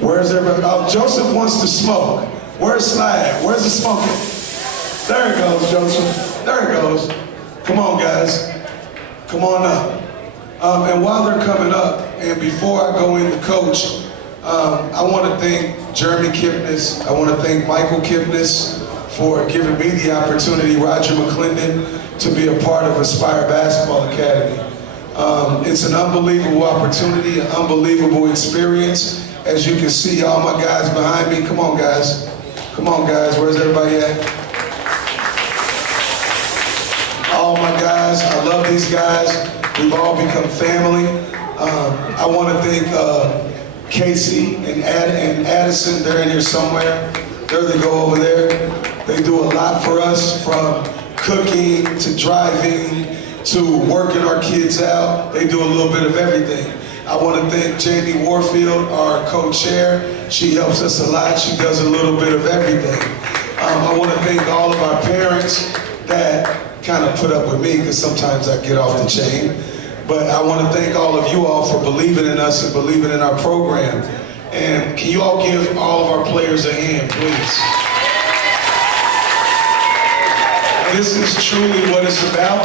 Where's everybody? Oh, Joseph wants to smoke. Where's Slide? Where's the smoking? There it goes, Joseph. There it goes. Come on, guys. Come on up. And while they're coming up, and before I go into coach, I want to thank Jeremy Kipnis. I want to thank Michael Kipnis for giving me the opportunity, Roger McClendon, to be a part of Aspire Basketball Academy. It's an unbelievable opportunity, an unbelievable experience. As you can see, all my guys behind me. Come on, guys. Come on, guys. Where's everybody at? All my guys. I love these guys. We've all become family. I want to thank Casey and Addison. They're in here somewhere. There they go over there. They do a lot for us, from cooking to driving to working our kids out. They do a little bit of everything. I want to thank Jamie Warfield, our co-chair. She helps us a lot. She does a little bit of everything. I want to thank all of our parents that kind of put up with me, because sometimes I get off the chain. But I want to thank all of you all for believing in us and believing in our program. And can you all give all of our players a hand, please? This is truly what it's about,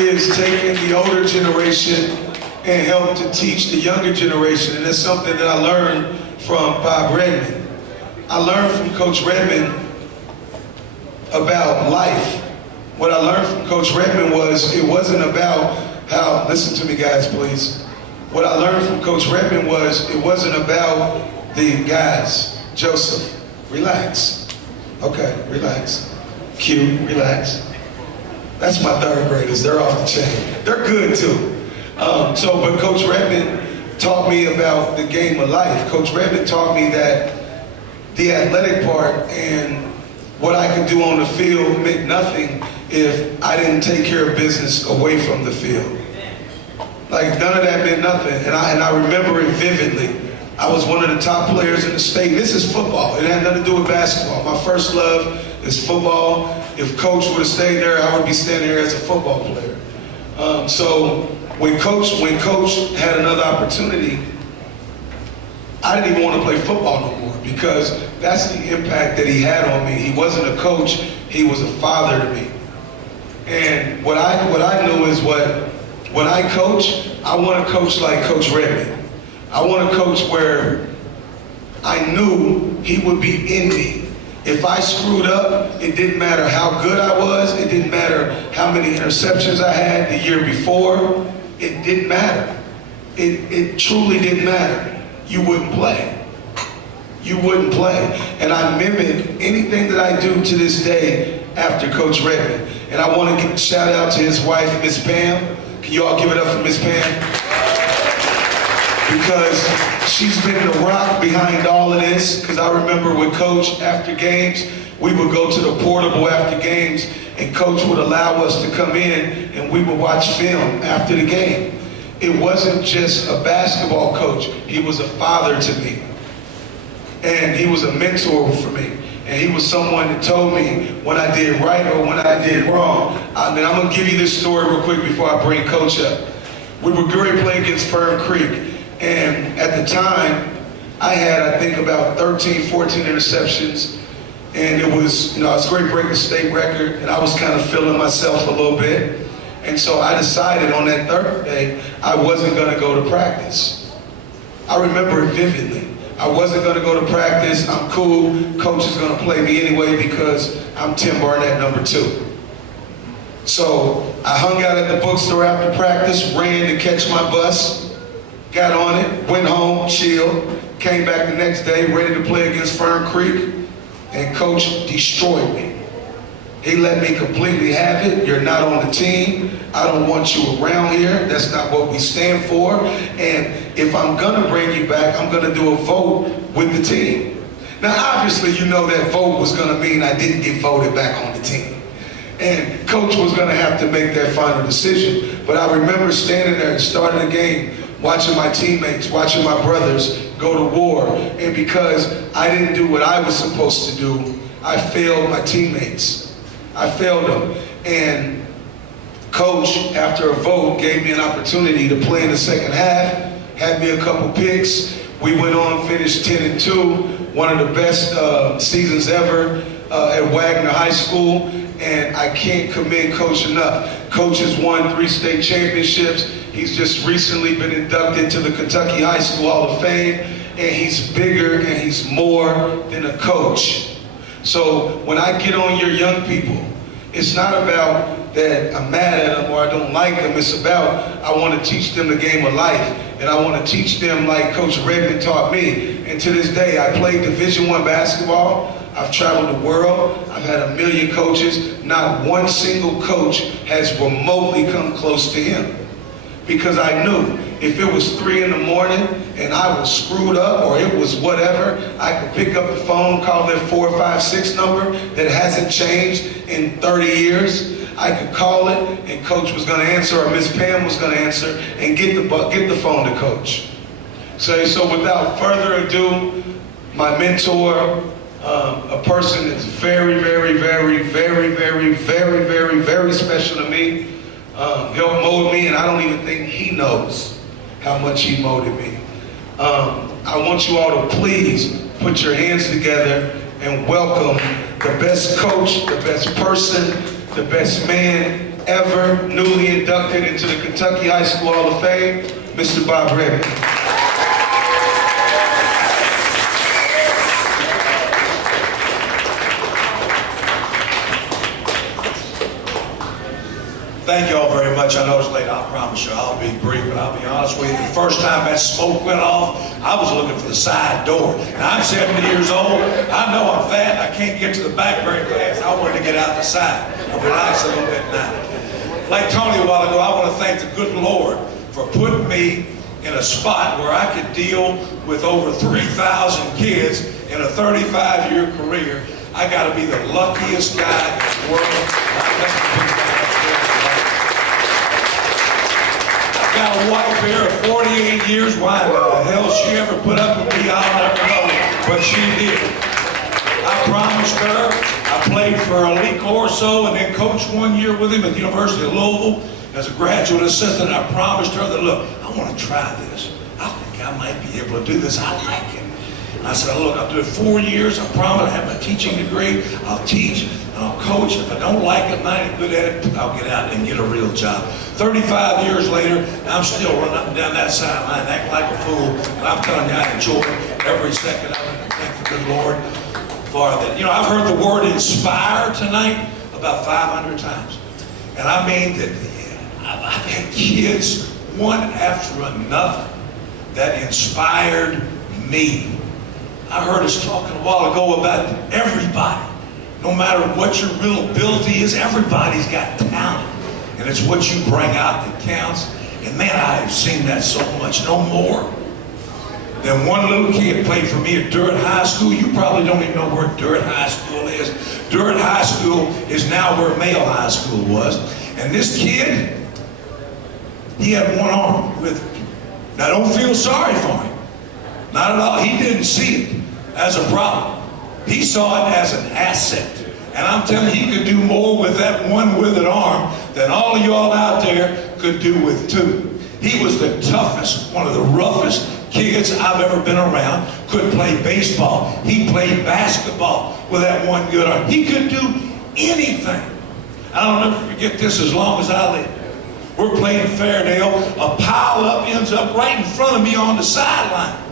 is taking the older generation and help to teach the younger generation. And it's something that I learned from Bob Redmond. I learned from Coach Redmond about life. What I learned from Coach Redmond was it wasn't about how, listen to me guys please. What I learned from Coach Redmond was it wasn't about the guys. Joseph, relax. Okay, relax. Q, relax. That's my third graders, they're off the chain. They're good too. But Coach Redmond taught me about the game of life. Coach Redmond taught me that the athletic part and what I could do on the field meant nothing if I didn't take care of business away from the field. Like none of that meant nothing, and I remember it vividly. I was one of the top players in the state. This is football. It had nothing to do with basketball. My first love is football. If Coach would have stayed there, I would be standing here as a football player. So when Coach had another opportunity, I didn't even want to play football no more because that's the impact that he had on me. He wasn't a coach, he was a father to me. And what I knew is when I coach, I want to coach like Coach Redmond. I want to coach where I knew he would be in me. If I screwed up, it didn't matter how good I was, it didn't matter how many interceptions I had the year before, it didn't matter. It truly didn't matter. You wouldn't play. You wouldn't play. And I mimic anything that I do to this day after Coach Redmond. And I want to give a shout out to his wife, Miss Pam. Can you all give it up for Miss Pam? Because she's been the rock behind all of this. Because I remember with Coach after games, we would go to the portable after games and Coach would allow us to come in and we would watch film after the game. It wasn't just a basketball coach, he was a father to me. And he was a mentor for me. And he was someone that told me when I did right or when I did wrong. I'm gonna give you this story real quick before I bring Coach up. We were going to play against Fern Creek. And at the time, I had, I think, about 13, 14 interceptions. And it was, I was great breaking state record, and I was kind of feeling myself a little bit. And so I decided on that third day, I wasn't going to go to practice. I remember it vividly. I wasn't going to go to practice. I'm cool. Coach is going to play me anyway because I'm Tim Barnett, number 2. So I hung out at the bookstore after practice, ran to catch my bus. Got on it, went home, chilled, came back the next day, ready to play against Fern Creek, and Coach destroyed me. He let me completely have it. You're not on the team. I don't want you around here. That's not what we stand for. And if I'm gonna bring you back, I'm gonna do a vote with the team. Now, obviously, you know that vote was gonna mean I didn't get voted back on the team. And Coach was gonna have to make that final decision. But I remember standing there and starting the game, watching my teammates, watching my brothers go to war. And because I didn't do what I was supposed to do, I failed my teammates. I failed them. And Coach, after a vote, gave me an opportunity to play in the second half, had me a couple picks. We went on, finished 10-2, one of the best seasons ever at Wagner High School. And I can't commend Coach enough. Coach has won 3 state championships. He's just recently been inducted to the Kentucky High School Hall of Fame, and he's bigger and he's more than a coach. So when I get on your young people, it's not about that I'm mad at them or I don't like them. It's about I want to teach them the game of life, and I want to teach them like Coach Redmond taught me. And to this day, I played Division I basketball. I've traveled the world. I've had 1 million coaches. Not one single coach has remotely come close to him. Because I knew if it was 3 in the morning and I was screwed up or it was whatever, I could pick up the phone, call their 456 number that hasn't changed in 30 years. I could call it and Coach was going to answer or Miss Pam was going to answer and get the phone to Coach. So without further ado, my mentor, a person that's very, very, very, very, very, very, very, very special to me, helped mold me, and I don't even think he knows how much he molded me. I want you all to please put your hands together and welcome the best coach, the best person, the best man ever, newly inducted into the Kentucky High School Hall of Fame, Mr. Bob Redmond. Coach, I know it's late. I promise you I'll be brief, but I'll be honest with you. The first time that smoke went off, I was looking for the side door. Now, I'm 70 years old. I know I'm fat. I can't get to the back very fast. I wanted to get out the side. I'll relax a little bit now. Like Tony a while ago, I want to thank the good Lord for putting me in a spot where I could deal with over 3,000 kids in a 35-year career. I got to be the luckiest guy in the world. I've got a wife here of 48 years. Why the hell she ever put up with me, I'll never know, but she did. I promised her. I played for a league or so and then coached 1 year with him at the University of Louisville as a graduate assistant. I promised her that, look, I want to try this. I think I might be able to do this. I like it. And I said, look, I'll do it 4 years. I promise I have my teaching degree. I'll teach and I'll coach. If I don't like it, I'm not any good at it, I'll get out and get a real job. 35 years later, I'm still running up and down that sideline acting like a fool. And I'm telling you, I enjoy every second of it. And thank the good Lord for that. You know, I've heard the word inspire tonight about 500 times. And I mean that I've had kids, one after another, that inspired me. I heard us talking a while ago about everybody. No matter what your real ability is, everybody's got talent. And it's what you bring out that counts. And man, I've seen that so much, no more. Then one little kid played for me at Durrett High School. You probably don't even know where Durrett High School is. Durrett High School is now where Mayo High School was. And this kid, he had one arm with him. Now don't feel sorry for him. Not at all. He didn't see it as a problem. He saw it as an asset. And I'm telling you, he could do more with that one withered arm than all of y'all out there could do with two. He was the toughest, one of the roughest kids I've ever been around. Could play baseball. He played basketball with that one good arm. He could do anything. I'll never forget this as long as I live. We're playing Fairdale. A pile-up ends up right in front of me on the sideline.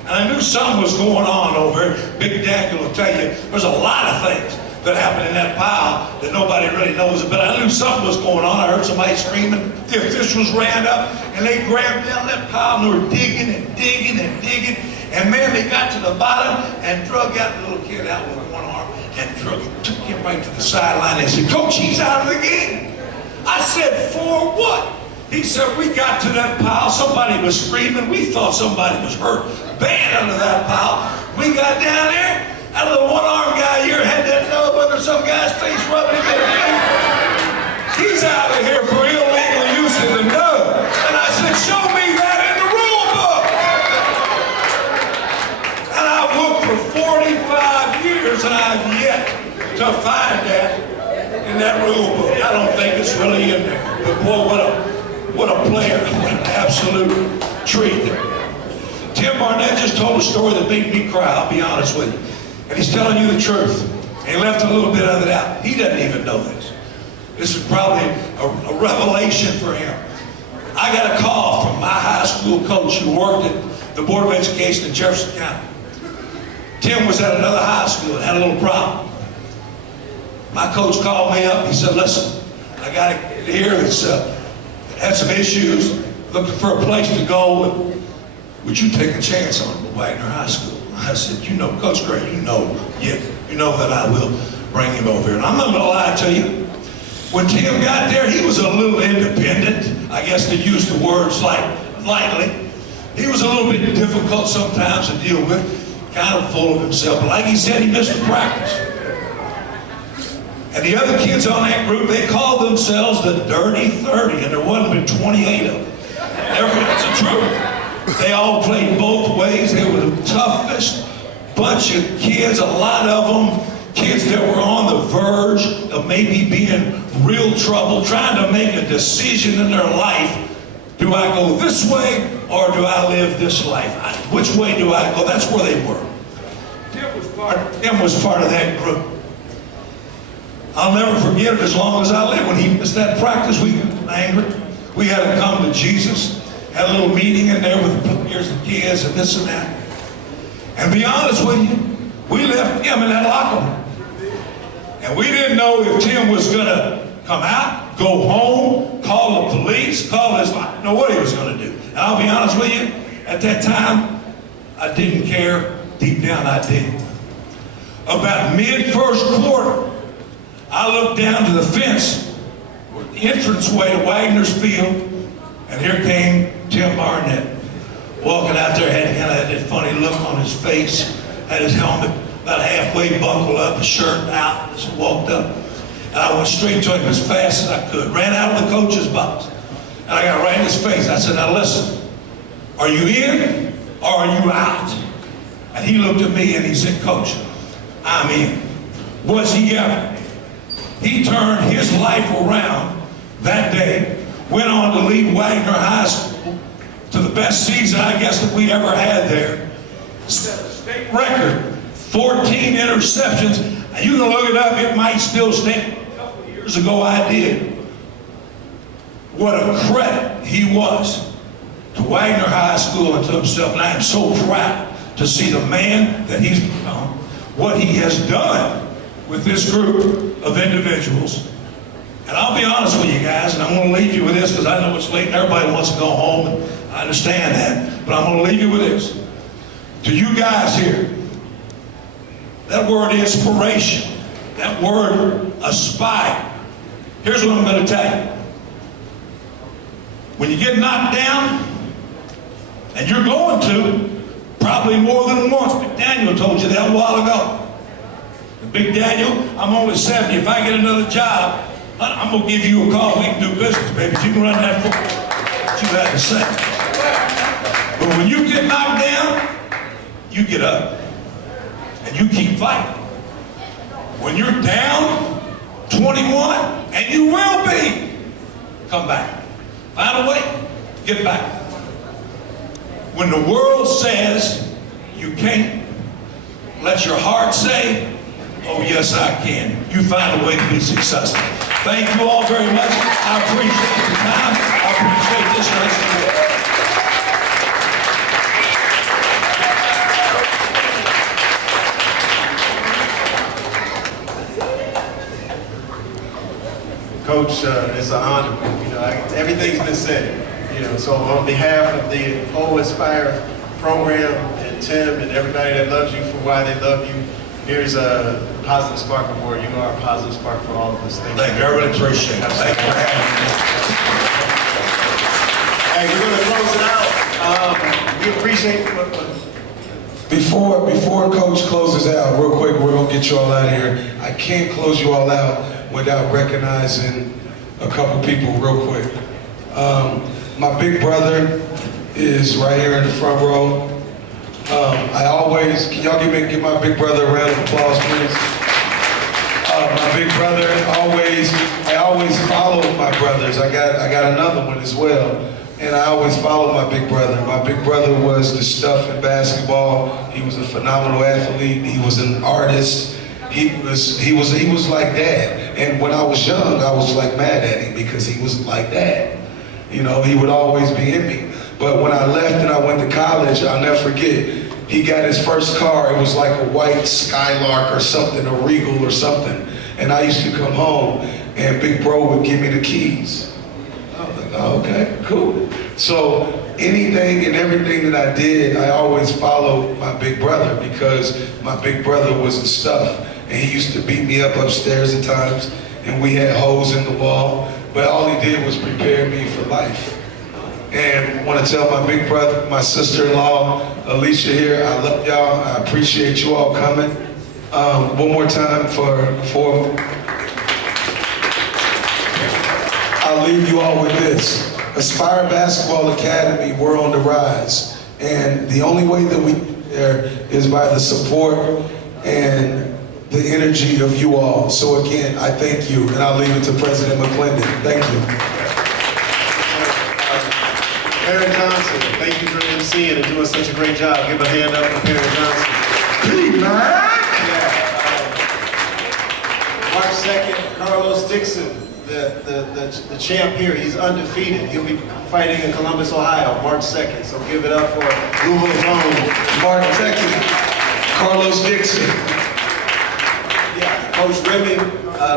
And I knew something was going on over here. Big Daniel will tell you, there's a lot of things that happened in that pile that nobody really knows. But I knew something was going on. I heard somebody screaming. The officials ran up and they grabbed down that pile and they were digging and digging and digging. And man, they got to the bottom and drug out the little kid out with one arm and took him right to the sideline and said, Coach, he's out of the game. I said, for what? He said, we got to that pile. Somebody was screaming. We thought somebody was hurt bad under that pile. We got down there. That little one-armed guy here had that nub under some guy's face rubbing him in the face. He's out of here for illegal use of the nub. And I said, show me that in the rule book. And I looked for 45 years and I've yet to find that in that rule book. I don't think it's really in there. But boy, what a player. What an absolute treat. Tim Barnett just told a story that made me cry, I'll be honest with you. And he's telling you the truth. And he left a little bit of it out. He doesn't even know this. This is probably a revelation for him. I got a call from my high school coach who worked at the Board of Education in Jefferson County. Tim was at another high school and had a little problem. My coach called me up. He said, listen, I got a kid here that's had some issues, looking for a place to go. Would you take a chance on him at Wagner High School? I said, you know, Coach Gray, you know that I will bring him over here. And I'm not going to lie to you. When Tim got there, he was a little independent, I guess to use the words lightly. He was a little bit difficult sometimes to deal with, kind of full of himself. But like he said, he missed the practice. And the other kids on that group, they called themselves the Dirty 30, and there wasn't but 28 of them. That's the truth. They all played both ways. They were the toughest bunch of kids, a lot of them kids that were on the verge of maybe being in real trouble, trying to make a decision in their life. Do I go this way or do I live this life? Which way do I go? That's where they were. Tim was part of that group. I'll never forget it as long as I live. When he missed that practice, we got angry. We had to come to Jesus. Had a little meeting in there with the players and kids and this and that. And be honest with you, we left him in that locker room. And we didn't know if Tim was going to come out, go home, call the police, call his, I didn't know what he was going to do. And I'll be honest with you, at that time, I didn't care. Deep down, I did. About mid-first quarter, I looked down to the fence, the entranceway to Wagner's Field, and here came Tim Barnett. Walking out there, had kind of had that funny look on his face, had his helmet about halfway buckled up, his shirt out, just walked up. And I went straight to him as fast as I could, ran out of the coach's box. And I got right in his face. I said, now listen, are you in or are you out? And he looked at me and he said, Coach, I'm in. Was he ever? He turned his life around that day, went on to lead Wagner High School to the best season, I guess, that we ever had there. Set a state record, 14 interceptions. And you can look it up, it might still stand. A couple of years ago, I did. What a credit he was to Wagner High School and to himself. And I am so proud to see the man that he's become, what he has done with this group of individuals. And I'll be honest with you guys, and I'm going to leave you with this because I know it's late and everybody wants to go home, and I understand that, but I'm going to leave you with this. To you guys here, that word inspiration, that word aspire, here's what I'm going to tell you. When you get knocked down, and you're going to, probably more than once, Big Daniel told you that a while ago. And Big Daniel, I'm only 70. If I get another job, I'm going to give you a call. We can do business, baby. If you can run that for what you had to say. But when you get knocked down, you get up. And you keep fighting. When you're down 21, and you will be, come back. Find a way, get back. When the world says you can't, let your heart say, oh yes I can. You find a way to be successful. Thank you all very much. I appreciate your time. I appreciate this nice work. Coach, it's an honor. You know, everything's been said. You know, so on behalf of the whole Aspire program and Tim and everybody that loves you for why they love you, here's a Positive Spark Award. You are a positive spark for all of us. Thank you. I really appreciate it. Thank you for having me. Hey, we're going to close it out. We appreciate Before Coach closes out, real quick, we're going to get you all out of here. I can't close you all out without recognizing a couple people real quick. My big brother is right here in the front row. Can y'all give my big brother a round of applause, please? My big brother, I always follow my brothers. I got another one as well. And I always follow my big brother. My big brother was the stuff in basketball. He was a phenomenal athlete. He was an artist. He was like Dad. And when I was young, I was like mad at him because he was like Dad. You know, he would always be in me. But when I left and I went to college, I'll never forget, he got his first car. It was like a white Skylark or something, a Regal or something. And I used to come home and Big Bro would give me the keys. I was like, oh, okay, cool. So anything and everything that I did, I always followed my big brother because my big brother was the stuff. And he used to beat me up upstairs at times, and we had holes in the wall. But all he did was prepare me for life. And I want to tell my big brother, my sister-in-law, Alicia here, I love y'all. I appreciate you all coming. One more time for I'll leave you all with this. Aspire Basketball Academy, we're on the rise. And the only way that we get there is by the support and the energy of you all. So again, I thank you, and I'll leave it to President McClendon. Thank you. Perry Johnson, thank you for emceeing and doing such a great job. Give a hand up for Perry Johnson. March 2nd, Carlos Dixon, the champ here. He's undefeated. He'll be fighting in Columbus, Ohio, March 2nd. So give it up for Louisville's own. March 2nd, Carlos Dixon. Yeah, Coach Remy,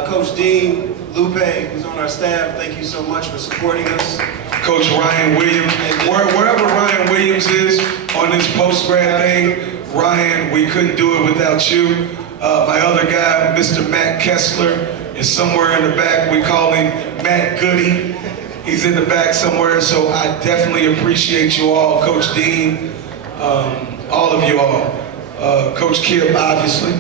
Coach Dean, Lupe, who's on our staff, thank you so much for supporting us. Coach Ryan Williams. Wherever Ryan Williams is on this post-grad thing, Ryan, we couldn't do it without you. My other guy, Mr. Matt Kessler, is somewhere in the back. We call him Matt Goody. He's in the back somewhere, so I definitely appreciate you all. Coach Dean, all of you all. Coach Kip, obviously.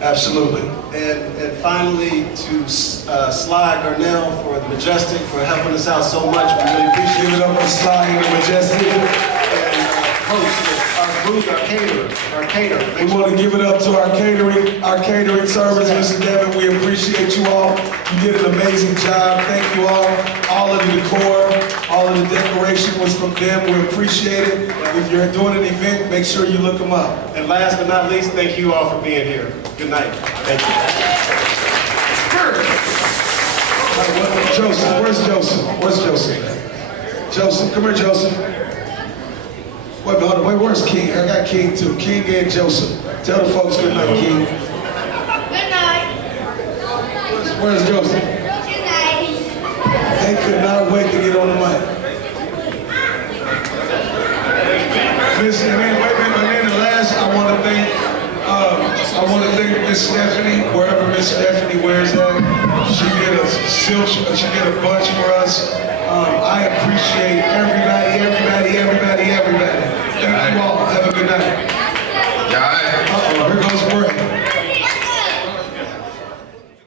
Absolutely. And finally, to Sly Garnell for the Majestic for helping us out so much. We really appreciate Give it up for Sly and the Majestic. And Coach, our booth, our caterer. We want to give it up to our catering service, Mr. Devin. We appreciate you all. You did an amazing job. Thank you all. All of the decor, all of the decoration was from them. We appreciate it. If you're doing an event, make sure you look them up. And last but not least, thank you all for being here. Good night. Thank you. Joseph, where's Joseph? Where's Joseph? Joseph, come here, Joseph. Wait, hold on, wait, where's King? I got King too. King and Joseph. Tell the folks good night, King. Good night. Where's Joseph? Good night. They could not wait to get on the mic. Listen, and then the last, I want to thank Miss Stephanie, wherever Miss Stephanie wears that. She did a bunch for us. I appreciate everybody. Thank you all. Have a good night.